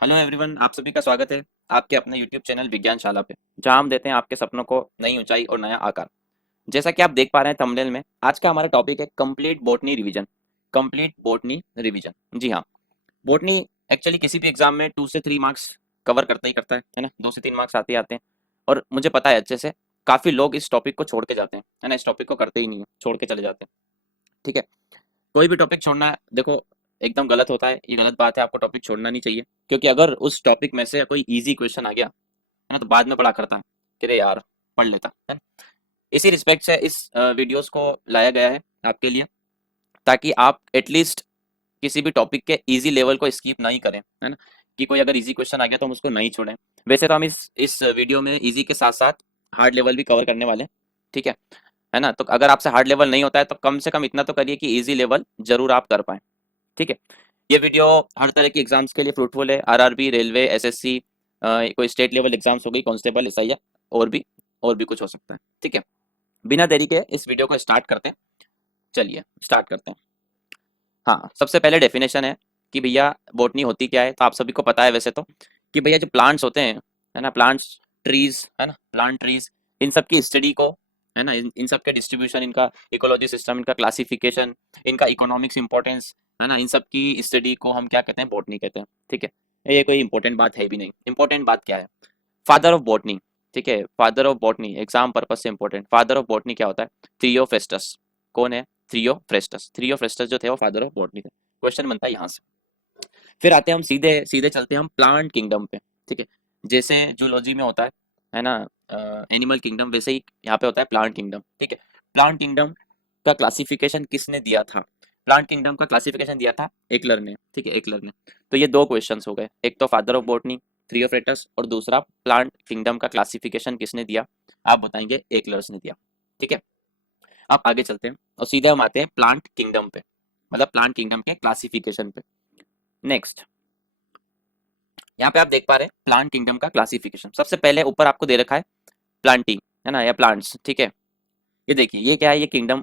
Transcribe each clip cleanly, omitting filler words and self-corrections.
Hello everyone, आप सभी का स्वागत है आपके अपने यूट्यूब चैनल विज्ञानशाला पे, जहां हम देते हैं आपके सपनों को नई ऊंचाई और नया आकार। जैसा कि आप देख पा रहे हैं थंबनेल में, आज का हमारा टॉपिक है complete botany revision. Complete botany revision, जी हाँ। बॉटनी एक्चुअली किसी भी एग्जाम में 2 से 3 मार्क्स कवर करता ही करता है ना। 2 से 3 मार्क्स आते ही आते हैं। और मुझे पता है अच्छे से, काफी लोग इस टॉपिक को छोड़ के जाते हैं, है ना। इस टॉपिक को करते ही नहीं है, छोड़ के चले जाते हैं। ठीक है, कोई भी टॉपिक छोड़ना देखो एकदम गलत होता है, ये गलत बात है। आपको टॉपिक छोड़ना नहीं चाहिए, क्योंकि अगर उस टॉपिक में से कोई इजी क्वेश्चन आ गया, है ना, तो बाद में पढ़ा करता है कि अरे यार पढ़ लेता है ना। इसी रिस्पेक्ट से इस वीडियोस को लाया गया है आपके लिए, ताकि आप एटलीस्ट किसी भी टॉपिक के इजी लेवल को स्किप नहीं करें, है ना। कि कोई अगर इजी क्वेश्चन आ गया तो हम उसको नहीं छोड़ें। वैसे तो हम इस वीडियो में इजी के साथ साथ हार्ड लेवल भी कवर करने वाले हैं। ठीक है ना। तो अगर आपसे हार्ड लेवल नहीं होता है तो कम से कम इतना तो करिए कि इजी लेवल जरूर आप कर पाए। ठीक है, ये वीडियो हर तरह की एग्जाम्स के लिए फ्रूटफुल है। आरआरबी, रेलवे, एसएससी, कोई स्टेट लेवल एग्जाम्स हो गई, कांस्टेबल, एसआई, और भी और भी कुछ हो सकता है। ठीक है, बिना देरी के इस वीडियो को स्टार्ट करते हैं। चलिए स्टार्ट करते हैं। हाँ, सबसे पहले डेफिनेशन है कि भैया बॉटनी होती क्या है। तो आप सभी को पता है वैसे तो, कि भैया जो प्लांट्स होते हैं, है ना, प्लांट्स, ट्रीज, है ना, प्लांट ट्रीज, इन सब की स्टडी को, है ना, इन सब के डिस्ट्रीब्यूशन, इनका इकोलॉजी सिस्टम, इनका क्लासिफिकेशन, इनका इकोनॉमिक्स इंपॉर्टेंस, है ना, इन सब की स्टडी को हम क्या कहते हैं, बॉटनी कहते हैं। ठीक है, ये कोई इंपॉर्टेंट बात है भी नहीं। इंपॉर्टेंट बात क्या है, फादर ऑफ बॉटनी। ठीक है, father of botany exam purpose से इंपॉर्टेंट। फादर ऑफ बॉटनी क्या होता है, थियोफ्रेस्टस। कौन है, थियोफ्रेस्टस। थियोफ्रेस्टस जो थे वो फादर ऑफ बॉटनी थे। क्वेश्चन बनता है यहाँ से। फिर आते हैं हम सीधे सीधे चलते हैं हम प्लांट किंगडम पे। ठीक है, जैसे जूलॉजी में होता है ना, एनिमल किंगडम, वैसे ही यहाँ पे होता है प्लांट किंगडम। ठीक है, प्लांट किंगडम का क्लासिफिकेशन किसने दिया था। प्लांट किंगडम का क्लासिफिकेशन दिया था एकलर ने। ठीक है, एकलर ने। तो ये दो क्वेश्चंस हो गए, एक तो फादर ऑफ बॉटनी थ्रियोफ्रेटस, और दूसरा प्लांट किंगडम का क्लासिफिकेशन किसने दिया, आप बताएंगे एकलर्स ने दिया। ठीक है, अब आगे चलते हैं और सीधे हम आते हैं प्लांट किंगडम पे, मतलब प्लांट किंगडम के क्लासिफिकेशन पे। नेक्स्ट, यहाँ पे आप देख पा रहे हैं प्लांट किंगडम का क्लासिफिकेशन। सबसे पहले ऊपर आपको दे रखा है प्लांटिंग, है ना, या प्लांट्स। ठीक है, ये देखिए ये क्या है, ये किंगडम,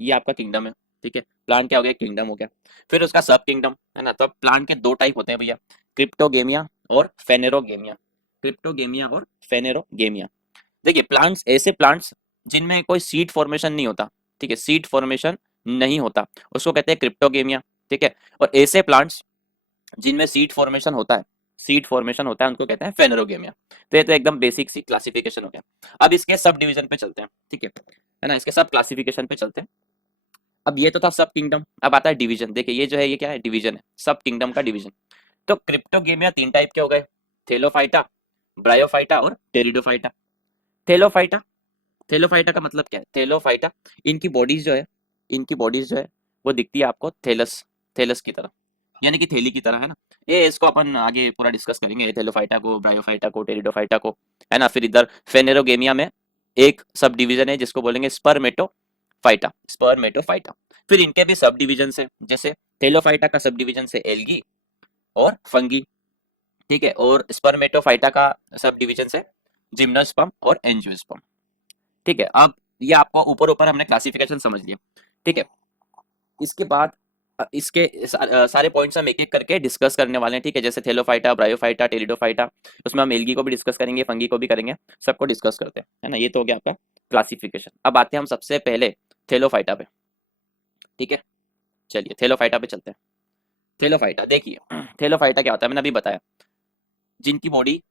ये आपका किंगडम है। ठीक है, प्लांट क्या हो गया, किंगडम हो गया। फिर उसका सब किंगडम, है ना। तो प्लांट के दो टाइप होते हैं भैया, क्रिप्टोगेमिया और फेनेरोगेमिया। क्रिप्टोगेमिया और फेनेरोगेमिया। देखिए, प्लांट्स ऐसे प्लांट्स जिनमें कोई सीड फॉर्मेशन नहीं होता। ठीक है, सीड फॉर्मेशन नहीं होता, उसको कहते हैं क्रिप्टोगेमिया। ठीक है, और ऐसे प्लांट्स जिनमें सीड फॉर्मेशन होता है, सीड फॉर्मेशन होता है, उनको कहते हैं फेनेरोगेमिया। तो ये तो एकदम बेसिक सी क्लासिफिकेशन हो गया। अब इसके सब डिवीजन पे चलते हैं। ठीक है ना, इसके सब क्लासिफिकेशन पे चलते हैं। अब ये तो था सब किंगडम, अब आता है डिवीजन। देखिए ये जो है, ये क्या है, डिवीजन है, सब किंगडम का डिवीजन। तो क्रिप्टोगेमिया तीन टाइप के हो गए, थेलोफाइटा, ब्रायोफाइटा और टेरिडोफाइटा। थेलोफाइटा, थेलोफाइटा का मतलब क्या है, थेलोफाइटा, इनकी बॉडीज जो है, इनकी बॉडीज जो है वो दिखती है आपको थेलस, थेलस की तरह, यानी कि थैली की तरह, है ना। ये इसको अपन आगे पूरा डिस्कस करेंगे, थेलोफाइटा को, ब्रायोफाइटा को, टेरिडोफाइटा को, है ना। फिर इधर फेनेरोगेमिया में एक सब डिवीजन है जिसको बोलेंगे स्पर्मेटोफाइटा, स्पर्मेटोफाइटा। फिर इनके भी सब डिवीजन है, जैसे थेलोफाइटा का सब डिवीजन है एल्गी और फंगी। ठीक है, और स्पर्मेटोफाइटा का सब डिवीजन है जिम्नोस्पर्म और एंजियोस्पर्म। ठीक है, अब ये आपको ऊपर ऊपर हमने क्लासिफिकेशन समझ लिया। ठीक है, इसके बाद इसके सारे पॉइंट्स हम एक एक करके डिस्कस करने वाले हैं। ठीक है, जैसे थेलोफाइटा, ब्रायोफाइटा, टेरिडोफाइटा, उसमें हम एल्गी को भी डिस्कस करेंगे, फंगी को भी करेंगे, सबको डिस्कस करते हैं, है ना। ये तो हो गया आपका क्लासिफिकेशन। अब आते हैं हम सबसे पहले थेलोफाइटा पे। ठीक है, चलिए थेलोफाइटा पे चलते हैं। थेलोफाइटा देखिए, थेलोफाइटा क्या होता है, मैंने अभी बताया, जिनकी बॉडी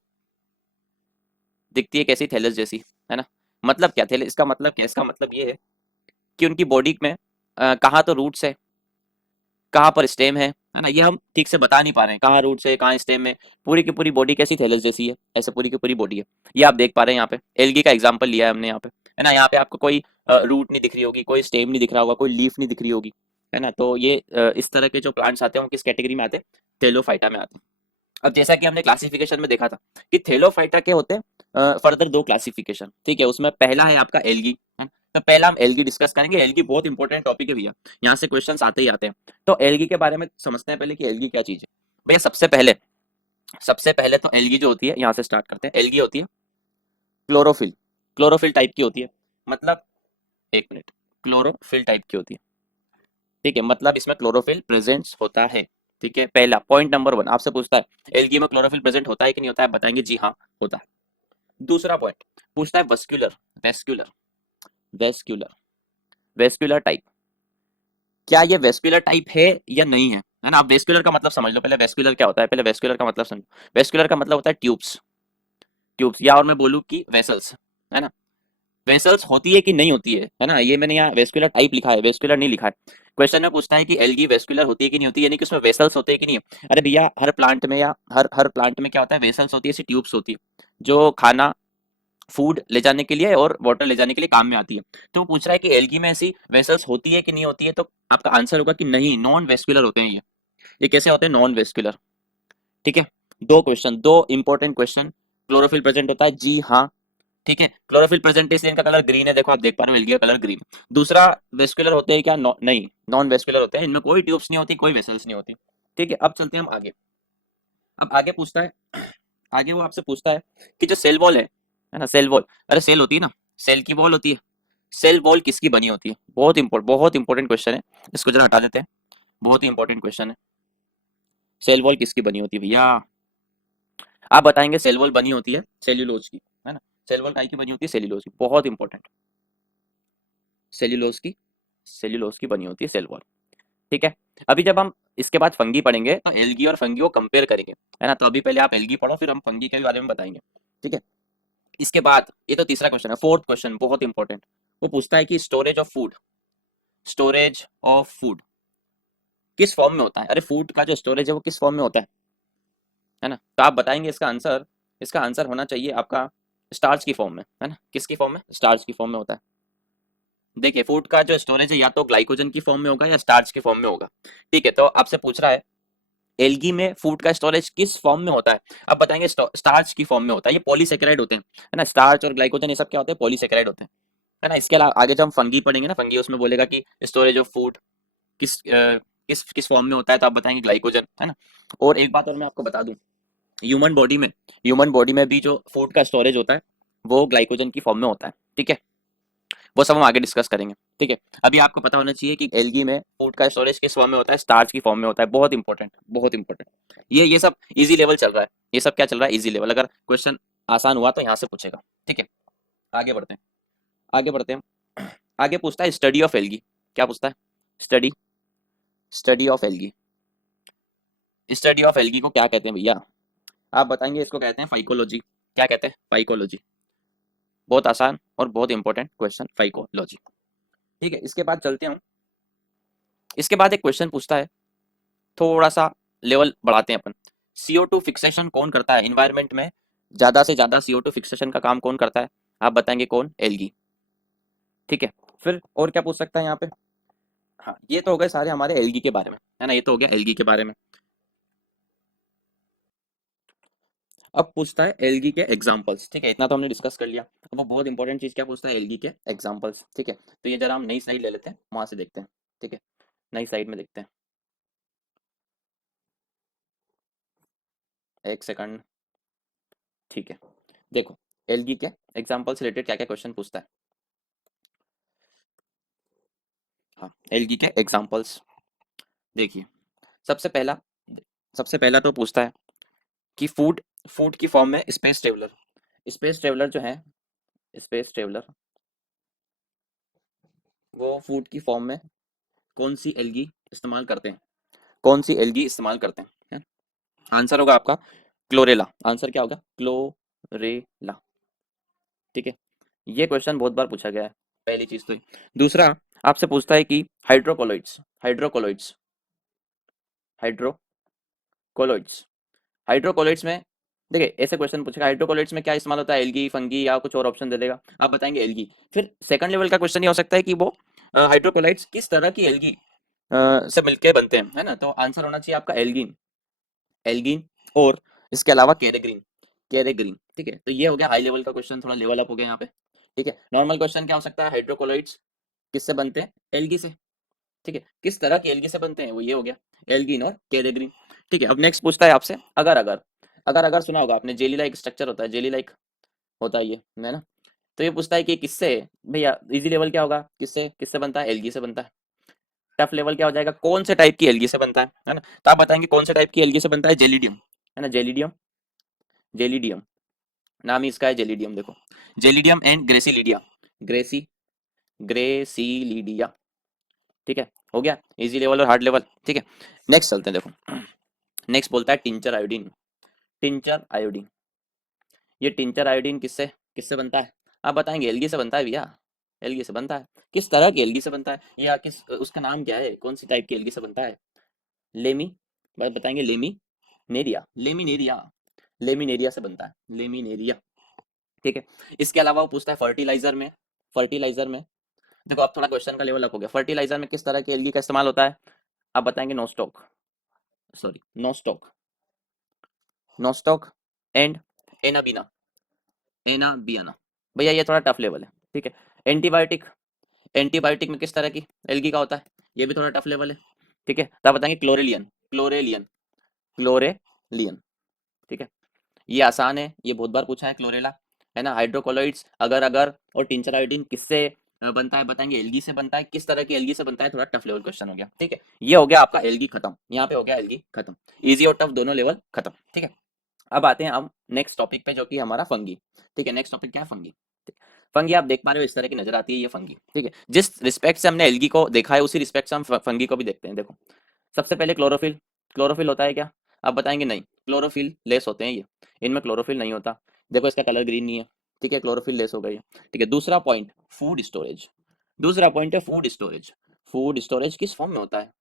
दिखती है कैसी, थैलस जैसी, है ना। मतलब क्या, थैलस, इसका मतलब क्या, इसका मतलब ये है कि उनकी बॉडी में कहाँ तो रूट्स है, कहाँ पर स्टेम है ना। ये हम ठीक से बता नहीं पा रहे हैं, कहाँ रूट्स है, कहाँ स्टेम है। पूरी की पूरी बॉडी कैसी, थैलस जैसी है, ऐसे पूरी की पूरी बॉडी है। ये आप देख पा रहे हैं, यहाँ पे एल्गी का एग्जांपल लिया है हमने यहाँ पे, है ना। यहाँ पे आपको कोई रूट नहीं दिख रही होगी, कोई स्टेम नहीं दिख रहा होगा, कोई लीफ नहीं दिख रही होगी, है ना। तो ये इस तरह के जो प्लांट्स आते हैं वो किस कैटेगरी में आते हैं, थेलोफाइटा में आते हैं। अब जैसा कि हमने क्लासिफिकेशन में देखा था कि थेलोफाइटा के होते हैं फर्दर दो क्लासिफिकेशन। ठीक है, उसमें पहला है आपका एल्गी, है। तो पहला हम एल्गी डिस्कस करेंगे। एल्गी बहुत इंपॉर्टेंट टॉपिक है भैया, यहाँ से क्वेश्चंस आते ही आते हैं। तो एल्गी के बारे में समझते हैं पहले कि एल्गी क्या चीज है। भैया सबसे पहले तो एल्गी जो होती है, यहाँ से स्टार्ट करते हैं। एल्गी होती है क्लोरोफिल, क्लोरोफिल टाइप की होती है। मतलब, एक मिनट, क्लोरोफिल टाइप की होती है। ठीक है, मतलब इसमें क्लोरोफिल प्रेजेंट्स होता है। ठीक है, पहला पॉइंट नंबर 1 आपसे पूछता है एल्गी में क्लोरोफिल प्रेजेंट होता है कि नहीं होता है, बताएंगे जी हाँ होता है। दूसरा पॉइंट पूछता है vascular vascular vascular vascular type, क्या ये वेस्कुलर टाइप है या नहीं है ना। आप वेस्कुलर का मतलब समझ लो पहले, वेस्कुलर क्या होता है, पहले वेस्कुलर का मतलब समझो। वेस्कुलर का मतलब होता है ट्यूब्स, ट्यूब्स, या और मैं बोलूँ कि वेसल्स, है ना। वेसल्स होती है कि नहीं होती है ना, ये मैंने यहाँ वेस्कुलर टाइप लिखा है, वेस्कुलर नहीं लिखा है। क्वेश्चन में पूछता है कि एल्गी वेस्कुलर होती है कि नहीं होती है, यानी कि उसमें वेसल्स होते हैं कि नहीं है। अरे भैया हर प्लांट में या हर हर प्लांट में क्या होता है, वेसल्स होती है, ऐसी ट्यूब्स होती है जो खाना फूड ले जाने के लिए और वाटर ले जाने के लिए काम में आती है। तो वो पूछ रहा है कि एल्गी में ऐसी वेसल्स होती है कि नहीं होती है, तो आपका आंसर होगा कि नहीं, नॉन वेस्कुलर होते हैं ये कैसे होते हैं, नॉन वेस्कुलर। ठीक है, दो क्वेश्चन, दो इंपॉर्टेंट क्वेश्चन। क्लोरोफिल प्रेजेंट होता है जी हाँ, ठीक है, क्लोरोफिल प्रेजेंट है इसलिए इनका कलर ग्रीन है, देखो आप देख पा रहे हो एल्गी का कलर ग्रीन। दूसरा वेस्कुलर होते हैं क्या, नहीं, नॉन वेस्कुलर होते हैं, इनमें कोई ट्यूब्स नहीं होती, कोई वेसल्स नहीं होती। ठीक है, अब चलते हैं हम आगे। अब आगे पूछता है, आगे वो आपसे पूछता है कि जो सेल वॉल है ना, सेल वॉल, अरे सेल होती है ना, सेल की वॉल होती है, सेल वॉल किसकी बनी होती है, बहुत इंपॉर्टेंट क्वेश्चन है, इसको जरा हटा देते हैं, बहुत ही इंपॉर्टेंट क्वेश्चन है। सेल वॉल किसकी बनी होती है भैया, आप बताएंगे। सेल वॉल बनी होती है सेल्यूलोज की, है ना। सेल वॉल की बनी होती है सेल्यूलोज की, बहुत इंपॉर्टेंट, सेल्यूलोज की, सेल्यूलोज की बनी होती है सेल वॉल। ठीक है, अभी जब हम इसके बाद फंगी पढ़ेंगे तो एल्गी और फंगी को कंपेयर करेंगे, है ना। तो अभी पहले आप एल्गी पढ़ो, फिर हम फंगी के बारे में बताएंगे। ठीक है, इसके बाद ये तो तीसरा क्वेश्चन है, फोर्थ क्वेश्चन बहुत इंपॉर्टेंट। वो पूछता है कि storage of food, storage of food किस फॉर्म में होता है, अरे फूड का जो स्टोरेज है वो किस फॉर्म में होता है ना। तो आप बताएंगे इसका आंसर, इसका आंसर होना चाहिए आपका स्टार्च की फॉर्म में, है ना। किसकी फॉर्म में, स्टार्च की फॉर्म में होता है। देखिए फूड का जो स्टोरेज है या तो ग्लाइकोजन की फॉर्म में होगा या स्टार्च की फॉर्म में होगा। ठीक है, तो आपसे पूछ रहा है एल्गी में फूड का स्टोरेज किस फॉर्म में होता है, अब बताएंगे स्टार्च की फॉर्म में होता है, ये पॉलीसेकेराइड होते हैं, है ना। स्टार्च और ग्लाइकोजन ये सब क्या होते हैं, पॉलीसेकेराइड होते हैं, है ना। इसके अलावा आगे जब हम फंगी पढ़ेंगे ना, फंगी उसमें बोलेगा कि स्टोरेज ऑफ फूड किस किस फॉर्म में होता है, तो आप बताएंगे ग्लाइकोजन, है ना। और एक बात और मैं आपको बता दूं, ह्यूमन बॉडी में, ह्यूमन बॉडी में भी जो फूड का स्टोरेज होता है वो ग्लाइकोजन की फॉर्म में होता है। ठीक है, वो सब हम आगे डिस्कस करेंगे। ठीक है, अभी आपको पता होना चाहिए कि एल्गी में फूड का स्टोरेज किस फॉर्म में होता है, स्टार्च की फॉर्म में होता है, बहुत इंपॉर्टेंट, बहुत इंपॉर्टेंट। ये सब इजी लेवल चल रहा है, ये सब क्या चल रहा है, इजी लेवल। अगर क्वेश्चन आसान हुआ तो यहाँ से पूछेगा। ठीक है, आगे बढ़ते हैं, आगे बढ़ते हैं। आगे पूछता है स्टडी ऑफ एल्गी, क्या पूछता है, study, study of algae, study of algae को क्या कहते हैं भैया, आप बताएंगे। इसको कहते हैं फाइकोलॉजी, क्या कहते हैं, फाइकोलॉजी। बहुत आसान और बहुत इंपॉर्टेंट क्वेश्चन, फाइकोलॉजी। ठीक है, इसके बाद चलते हैं, इसके बाद एक क्वेश्चन पूछता है, थोड़ा सा लेवल बढ़ाते हैं अपन। CO2 फिक्सेशन कौन करता है इन्वायरमेंट में, ज्यादा से ज्यादा CO2 फिक्सेशन का काम कौन करता है, आप बताएंगे कौन, एल्गी। ठीक है, फिर और क्या पूछ सकता है यहाँ पे, हाँ ये तो हो गए सारे हमारे एल्गी के बारे में, है ना, ये तो हो गया एल्गी के बारे में। अब पूछता है एल्गी के एग्जांपल्स। ठीक है, इतना तो हमने डिस्कस कर लिया। अब वो बहुत इंपॉर्टेंट चीज क्या पूछता है, एल्गी के एग्जांपल्स। ठीक है, तो ये जरा हम नई स्लाइड ले लेते हैं, वहां से देखते हैं। ठीक है, नई साइड में देखते हैं, एक सेकंड। ठीक है, देखो एल्गी के एग्जांपल से रिलेटेड क्या क्या क्वेश्चन पूछता है। हाँ, एल्गी के एग्जांपल्स देखिए, सबसे पहला, सबसे पहला तो पूछता है कि फूड, फूड की फॉर्म में स्पेस ट्रेवलर, स्पेस ट्रेवलर जो है, स्पेस ट्रेवलर वो फूड की फॉर्म में कौन सी एल्गी इस्तेमाल करते हैं, कौन सी एल्गी इस्तेमाल करते हैं। आंसर होगा आपका क्लोरेला, आंसर क्या होगा, क्लोरेला। ठीक है, ये क्वेश्चन बहुत बार पूछा गया है, पहली चीज तो ये। दूसरा आपसे पूछता है कि हाइड्रोकोलोइड्स, हाइड्रोकोलोइड्स, हाइड्रोकोलोइड्स, हाइड्रोकोलोइड्स में, देखिए ऐसे क्वेश्चन पूछेगा हाइड्रोकोलोइड्स में क्या इस्तेमाल होता है, एल्गी, फंगी, या कुछ और ऑप्शन दे देगा, आप बताएंगे एल्गी। फिर सेकंड लेवल का क्वेश्चन ये हो सकता है कि वो हाइड्रोकोलोइड्स किस तरह की एल्गी से मिलके बनते हैं, है ना। तो आंसर होना चाहिए आपका एल्गिन, एल्गिन, और इसके अलावा केरेग्रीन, केरेग्रीन। ठीक है, तो ये हो गया हाई लेवल का क्वेश्चन, थोड़ा लेवल अप हो गया यहाँ पे। ठीक है, नॉर्मल क्वेश्चन क्या हो सकता है, हाइड्रोकोलोइड्स किससे बनते हैं, एल्गी से। ठीक है, किस तरह की एल्गी से बनते हैं, वो ये हो गया एल्गिन और केरेग्रीन। ठीक है, अब नेक्स्ट पूछता है आपसे अगर अगर, अगर अगर सुना होगा आपने, जेली लाइक स्ट्रक्चर होता है, जेली लाइक होता है ये, है ना। तो ये पूछता है कि किससे, भैया इजी लेवल क्या होगा, किससे, किससे बनता है, एल्गी से बनता है। टफ लेवल क्या हो जाएगा, कौन से टाइप की एल्गी से बनता है ना, तो आप बताएंगे कौन से टाइप की एल्गी से बनता है, जेलिडियम, है ना, जेलिडियम, जेलिडियम नाम ही इसका है जेलिडियम, देखो जेलिडियम एंड ग्रेसिलिडिया, ग्रेसी ग्रेसिलिडिया, ठीक है, हो गया इजी लेवल और हार्ड लेवल, ठीक है। नेक्स्ट चलते हैं, देखो नेक्स्ट बोलता है टिंचर आयोडीन, टिंचर आयोडीन, ये टिंचर आयोडीन किससे किससे बनता है, आप बताएंगे एलगी से बनता है भैया, एलगी से बनता है, किस तरह की एलगी से बनता है, या किस उसका नाम क्या है, कौन सी टाइप की एलगी से बनता है, लेमी, बताएंगे लेमी नेरिया, लेमिनेरिया, लेमिनेरिया से बनता है, लेमिनेरिया, ठीक है। इसके अलावा वो पूछता है फर्टिलाइजर में, फर्टिलाइजर में देखो आप थोड़ा क्वेश्चन का लेवल अप हो गया, फर्टिलाइजर में किस तरह की एलगी का इस्तेमाल होता है, आप बताएंगे Nostoc, sorry Nostoc, Nostoc and Anabaena, Anabaena, भैया ये थोड़ा टफ लेवल है, ठीक है। एंटीबायोटिक, एंटीबायोटिक में किस तरह की एल्गी का होता है, ये भी थोड़ा टफ लेवल है, ठीक है। तो आप बताएंगे क्लोरेलियन, क्लोरेलियन, क्लोरेलियन, ठीक है। ये आसान है, ये बहुत बार पूछा है, क्लोरेला, है ना, हाइड्रोकोलोइड्स, अगर अगर और टिंचर आयोडीन किससे बनता है, बताएंगे एल्गी से बनता है, किस तरह की एल्गी से बनता है, थोड़ा टफ लेवल क्वेश्चन हो गया, ठीक है। ये हो गया आपका एल्गी खत्म, यहाँ पे हो गया एल्गी खत्म, इजी और टफ दोनों लेवल खत्म, ठीक है। अब आते हैं हम नेक्स्ट टॉपिक पे जो कि हमारा फंगी, ठीक है। नेक्स्ट टॉपिक क्या है, फंगी, ठीक। फंगी आप देख पा रहे हो इस तरह की नजर आती है ये फंगी, ठीक है। जिस रिस्पेक्ट से हमने एल्गी को देखा है उसी रिस्पेक्ट से हम फंगी को भी देखते हैं, देखो सबसे पहले क्लोरोफिल, क्लोरोफिल होता है क्या, आप बताएंगे नहीं, क्लोरोफिल लेस होते हैं ये, इनमें क्लोरोफिल नहीं होता, देखो इसका कलर ग्रीन नहीं है, ठीक है, क्लोरोफिल लेस हो गई है, ठीक है। दूसरा पॉइंट फूड स्टोरेज, दूसरा पॉइंट है फूड स्टोरेज, फूड स्टोरेज किस फॉर्म में होता है,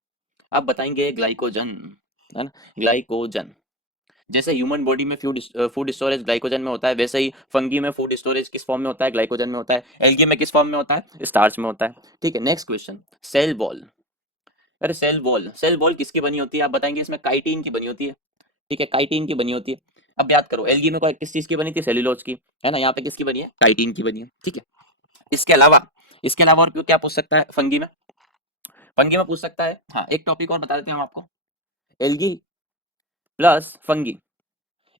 आप बताएंगे ग्लाइकोजन, है ना, ग्लाइकोजन, जैसे ह्यूमन बॉडी में फूड फूड स्टोरेज ग्लाइकोजन में होता है, वैसे ही फंगी में फूड स्टोरेज किस फॉर्म में होता है, ग्लाइकोजन में होता है, एल्गी में किस फॉर्म में होता है, स्टार्च में होता है, ठीक है। नेक्स्ट क्वेश्चन, सेल वॉल, अरे सेल वॉल, सेल वॉल किसकी बनी होती है, आप बताएंगे इसमें काइटिन की बनी होती है, ठीक है, काइटिन की बनी होती है। अब याद करो एल्गी में किस चीज की बनी थी, सेल्यूलोज की, है ना, यहाँ पे किसकी बनी है, काइटिन की बनी है, ठीक है। इसके अलावा, इसके अलावा और क्या पूछ सकता है फंगी में, फंगी में पूछ सकता है, हाँ एक टॉपिक और बता देते हैं हम आपको, algae plus fungi,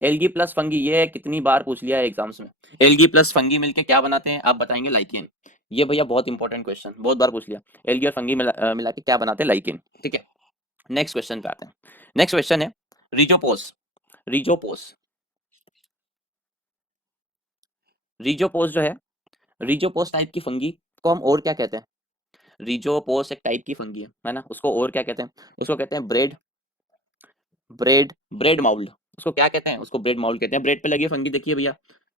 algae plus fungi ये कितनी बार पूछ लिया है एग्जाम्स में, एल्गी प्लस फंगी मिलके क्या बनाते हैं, आप बताएंगे लाइकेन, ये भैया बहुत इंपॉर्टेंट क्वेश्चन, बहुत बार पूछ लिया, एल्गी और फंगी मिला के क्या बनाते हैं, लाइकेन, ठीक है। नेक्स्ट क्वेश्चन पे आते हैं, नेक्स्ट क्वेश्चन है रिजोपोस, रिजोपोस, रिजोपोस जो है, रिजोपोस टाइप की फंगी को हम और क्या कहते हैं, रिजोपोस एक टाइप की फंगी है ना, उसको और क्या कहते हैं, उसको कहते हैं ब्रेड, ब्रेड, ब्रेड माउल्ड, उसको क्या कहते हैं, उसको ब्रेड माउल्ड कहते हैं, ब्रेड पे लगी फंगी देखिए भैया,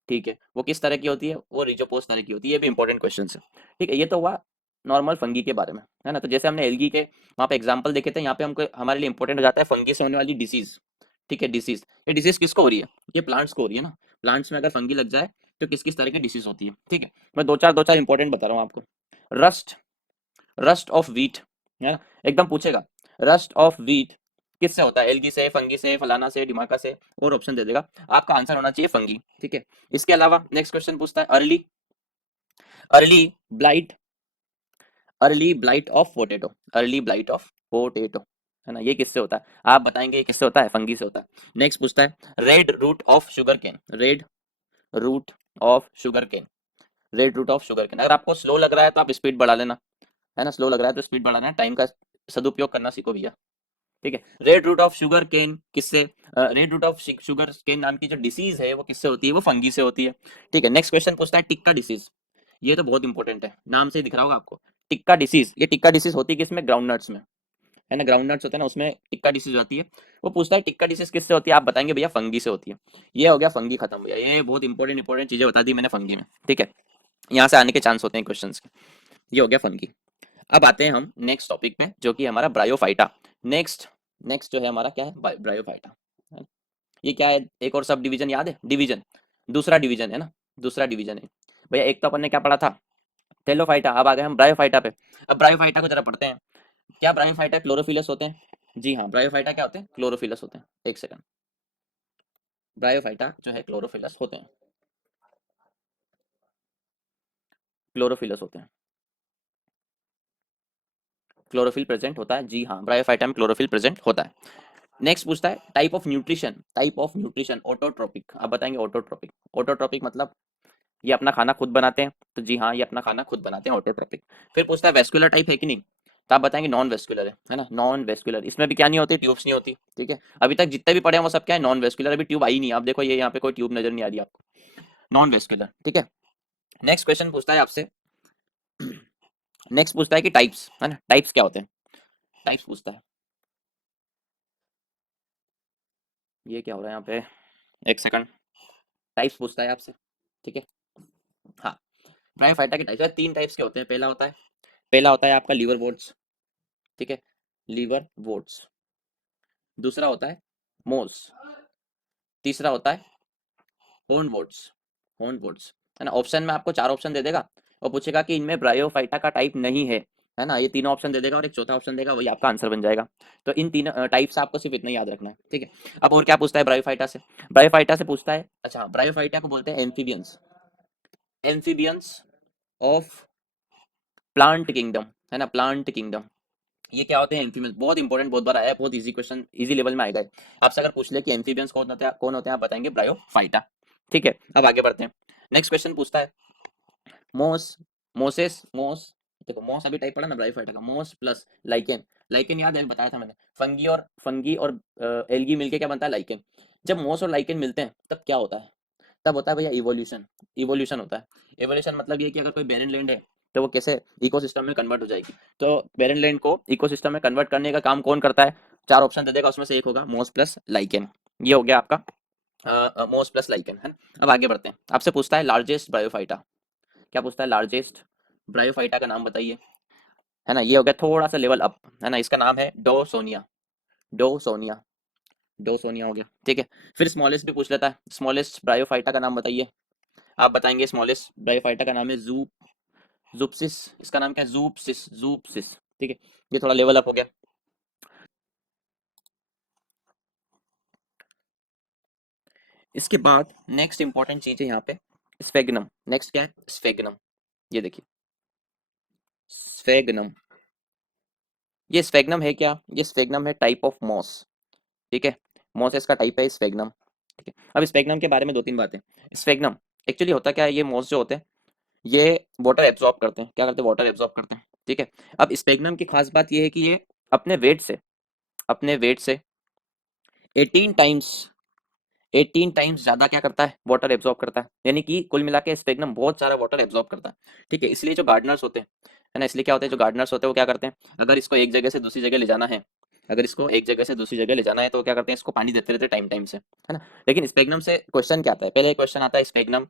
ठीक है, वो किस तरह की होती है, वो रिजोपोस तरह की होती है, ये भी इंपॉर्टेंट क्वेश्चन है, ठीक है। ये तो हुआ नॉर्मल फंगी के बारे में, है ना, तो जैसे हमने एल्गी के वहाँ पे एग्जाम्पल देखे थे, यहाँ पे हमको हमारे लिए इंपॉर्टेंट हो जाता है फंगी से होने वाली डिसीज, ठीक है, डिसीज, ये डिसीज किसको हो रही है, ये प्लांट्स को हो रही है ना, प्लांट्स में अगर फंगी लग जाए तो किस किस तरह की डिसीज होती है, ठीक है। मैं दो चार इंपॉर्टेंट बता रहा हूँ आपको, रस्ट, रस्ट ऑफ व्हीट, है ना, एकदम पूछेगा, रस्ट ऑफ व्हीट किससे होता है, एल्गी से, फंगी से, फलाना से, डिमाका से, और ऑप्शन दे देगा, आपका आंसर होना चाहिए फंगी, ठीक है। इसके अलावा नेक्स्ट क्वेश्चन पूछता है early, early blight, early blight of potato, early blight of potato, है ना, ये किससे होता है, आप बताएंगे ये किससे होता है, फंगी से होता है। नेक्स्ट पूछता है red root of sugar cane, red root of sugar cane, red root of sugar cane, अगर आपको स्लो लग रहा है तो आप स्पीड बढ़ा लेना, है ना, स्लो लग रहा है तो स्पीड बढ़ाना है, टाइम का सदुपयोग करना सीखो भैया, ठीक है। Red root of sugar cane किससे, red root of sugar cane नाम की जो डिसीज है वो किससे होती है, वो फंगी से होती है, ठीक है। नेक्स्ट क्वेश्चन पूछता है टिक्का डिसीज, ये तो बहुत इंपॉर्टेंट है, नाम से ही दिख रहा होगा आपको, टिक्का डिसीज, ये टिक्का डिसीज होती है किसमें, ग्राउंड नट्स में, है ना, ग्राउंड नट्स होते हैं ना उसमें टिक्का डिसीज आती है, वो पूछता है टिक्का डिसीज किससे होती है, आप बताएंगे भैया फंगी से होती है, ये हो गया फंगी खत्म भैया, ये बहुत इंपॉर्टेंट इंपॉर्टेंट चीजें बता दी मैंने फंगी में, ठीक है, यहाँ से आने के चांस होते हैं क्वेश्चन के, ये हो गया फंगी। अब आते हैं हम नेक्स्ट टॉपिक पे जो कि हमारा ब्रायोफाइटा, नेक्स्ट, नेक्स्ट जो है हमारा क्या है, ब्रायोफाइटा, ये क्या है, एक और सब डिवीजन याद है, डिवीजन, दूसरा डिवीजन है ना, दूसरा डिवीजन है भैया, एक तो अपन ने क्या पढ़ा था, टेलोफाइटा, अब आ गए हम ब्रायोफाइटा पे, अब ब्रायोफाइटा को जरा पढ़ते हैं, क्या ब्रायोफाइटा क्लोरोफिलस होते हैं, जी हाँ, ब्रायोफाइटा क्या होते हैं, क्लोरोफिलस होते हैं, एक सेकंड, ब्रायोफाइटा जो है क्लोरोफिलस होते हैं, क्लोरोफिलस होते हैं, क्लोरोफिल प्रेजेंट होता है, जी हाँ, ब्रायोफाइटा में क्लोरोफिल प्रेजेंट होता है। नेक्स्ट पूछता है type of nutrition, type of nutrition, autotrophic, आप बताएंगे ऑटोट्रोपिक, ऑटोट्रोपिक मतलब ये अपना खाना खुद बनाते हैं, तो जी हाँ ये अपना खाना खुद बनाते हैं, ऑटोट्रोपिक। फिर पूछता है वेस्कुलर टाइप है कि नहीं, तो आप बताएंगे नॉन वेस्कुलर है ना, नॉन वेस्कुलर। इसमें भी क्या नहीं होती, ट्यूब्स नहीं होती, ठीक है। अभी तक जितने भी पढ़े हैं वो सब क्या है, नॉन वेस्कुलर। अभी ट्यूब आई नहीं, आप देखो ये यहाँ पे कोई ट्यूब नजर नहीं आ रही आपको, नॉन वेस्कुलर, ठीक है। नेक्स्ट क्वेश्चन पूछता है आपसे, नेक्स्ट पूछता है कि टाइप्स, है ना, टाइप्स क्या होते हैं, टाइप्स पूछता है। ये क्या हो रहा है यहाँ पे, एक सेकंड, टाइप्स पूछता है आपसे, ठीक है। हाँ, ब्रायोफाइटा के टाइप्स, तीन टाइप्स के होते हैं। पहला होता है आपका लीवर वोट्स, ठीक है, लीवर वोट्स। दूसरा होता है मोस। तीसरा होता है हॉर्न वोट्स, हॉर्न वोट्स, है ना। ऑप्शन में आपको चार ऑप्शन दे देगा और पूछेगा कि इनमें ब्रायोफाइटा का टाइप नहीं है ना। ये तीनों ऑप्शन दे देगा और एक चौथा ऑप्शन देगा, वही आपका आंसर बन जाएगा। तो इन तीन टाइप्स आपको सिर्फ इतना याद रखना है, ठीक है। अब और क्या पूछता है ब्रायोफाइटा से, ब्रायोफाइटा से पूछता है, अच्छा ब्रायोफाइटा को बोलते हैं amphibians, amphibians of plant kingdom, है ना, प्लांट किंगडम। ये क्या होते हैं एम्फीबियंस, बहुत इंपॉर्टेंट, बहुत बार आया है, बहुत इजी क्वेश्चन, इजी लेवल में आएगा। आपसे अगर पूछ ले कि एम्फीबियंस कौन होते हैं, आप बताएंगे ब्रायोफाइटा, ठीक है। अब आगे बढ़ते हैं, नेक्स्ट क्वेश्चन पूछता है मोस, मोसेस, मोस, देखो मोस अभी टाइप पढ़ा ना ब्रायोफाइटा का, मोस प्लस लाइकेन। लाइकेन याद है, बताया था मैंने, फंगी और एल्गी मिलके क्या बनता है, लाइकेन। जब मोस और लाइकेन मिलते हैं तब क्या होता है, तब होता है भैया इवोल्यूशन, इवोल्यूशन होता है। इवोल्यूशन मतलब ये कि अगर कोई बैरन लैंड है तो वो कैसे इकोसिस्टम में कन्वर्ट हो जाएगी। तो बैरन लैंड को इकोसिस्टम में कन्वर्ट करने का काम कौन करता है, चार ऑप्शन दे देगा, उसमें से एक होगा मोस प्लस लाइकेन। ये हो गया आपका मोस प्लस लाइकेन, है ना। अब आगे बढ़ते हैं, आपसे पूछता है लार्जेस्ट ब्रायोफाइटा, क्या पूछता है, लार्जेस्ट ब्रायोफाइटा का नाम बताइए, है ना। ये हो गया थोड़ा सा लेवल अप, है ना। इसका नाम है डोसोनिया, डोसोनिया, डोसोनिया हो गया, ठीक है। फिर स्मॉलेस्ट भी पूछ लेता है, स्मॉलेस्ट ब्रायोफाइटा का नाम बताइए। आप बताएंगे स्मॉलेस्ट ब्रायोफाइटा का नाम है जूपसिस। इसका नाम क्या है, जूपसिस, जूपसिस, ठीक है। ये थोड़ा लेवल अप हो गया। इसके बाद नेक्स्ट इंपॉर्टेंट चीज है यहाँ पे, स्फेगनम। नेक्स्ट क्या है, स्फेगनम। ये देखिए स्फेगनम, ये स्फेगनम है क्या, ये स्फेगनम है टाइप ऑफ मॉस, ठीक है। मॉसेस का टाइप है स्फेगनम, ठीक है। अब स्फेगनम के बारे में दो तीन बातें। स्फेगनम एक्चुअली होता क्या है, ये मॉस जो होते हैं ये वाटर एब्जॉर्ब करते हैं, क्या करते हैं, वाटर एब्जॉर्ब करते हैं, ठीक है। अब स्फेगनम की खास बात ये है कि ये अपने वेट से, अपने वेट से 18 टाइम्स, 18 टाइम्स ज्यादा क्या करता है, वाटर एब्जॉर्ब करता है। यानी कि कुल मिला के स्पेगनम बहुत सारा वाटर एब्जॉर्ब करता है, ठीक है। इसलिए जो गार्डनर्स होते हैं, है ना, इसलिए क्या होता है, जो गार्डनर्स होते हैं वो क्या करते हैं, अगर इसको एक जगह से दूसरी जगह ले जाना है, अगर इसको एक जगह से दूसरी जगह ले जाना है तो क्या करते हैं, इसको पानी देते रहते टाइम टाइम से, है ना। लेकिन स्पेगनम से क्वेश्चन क्या आता है, पहले क्वेश्चन आता है स्पेगनम,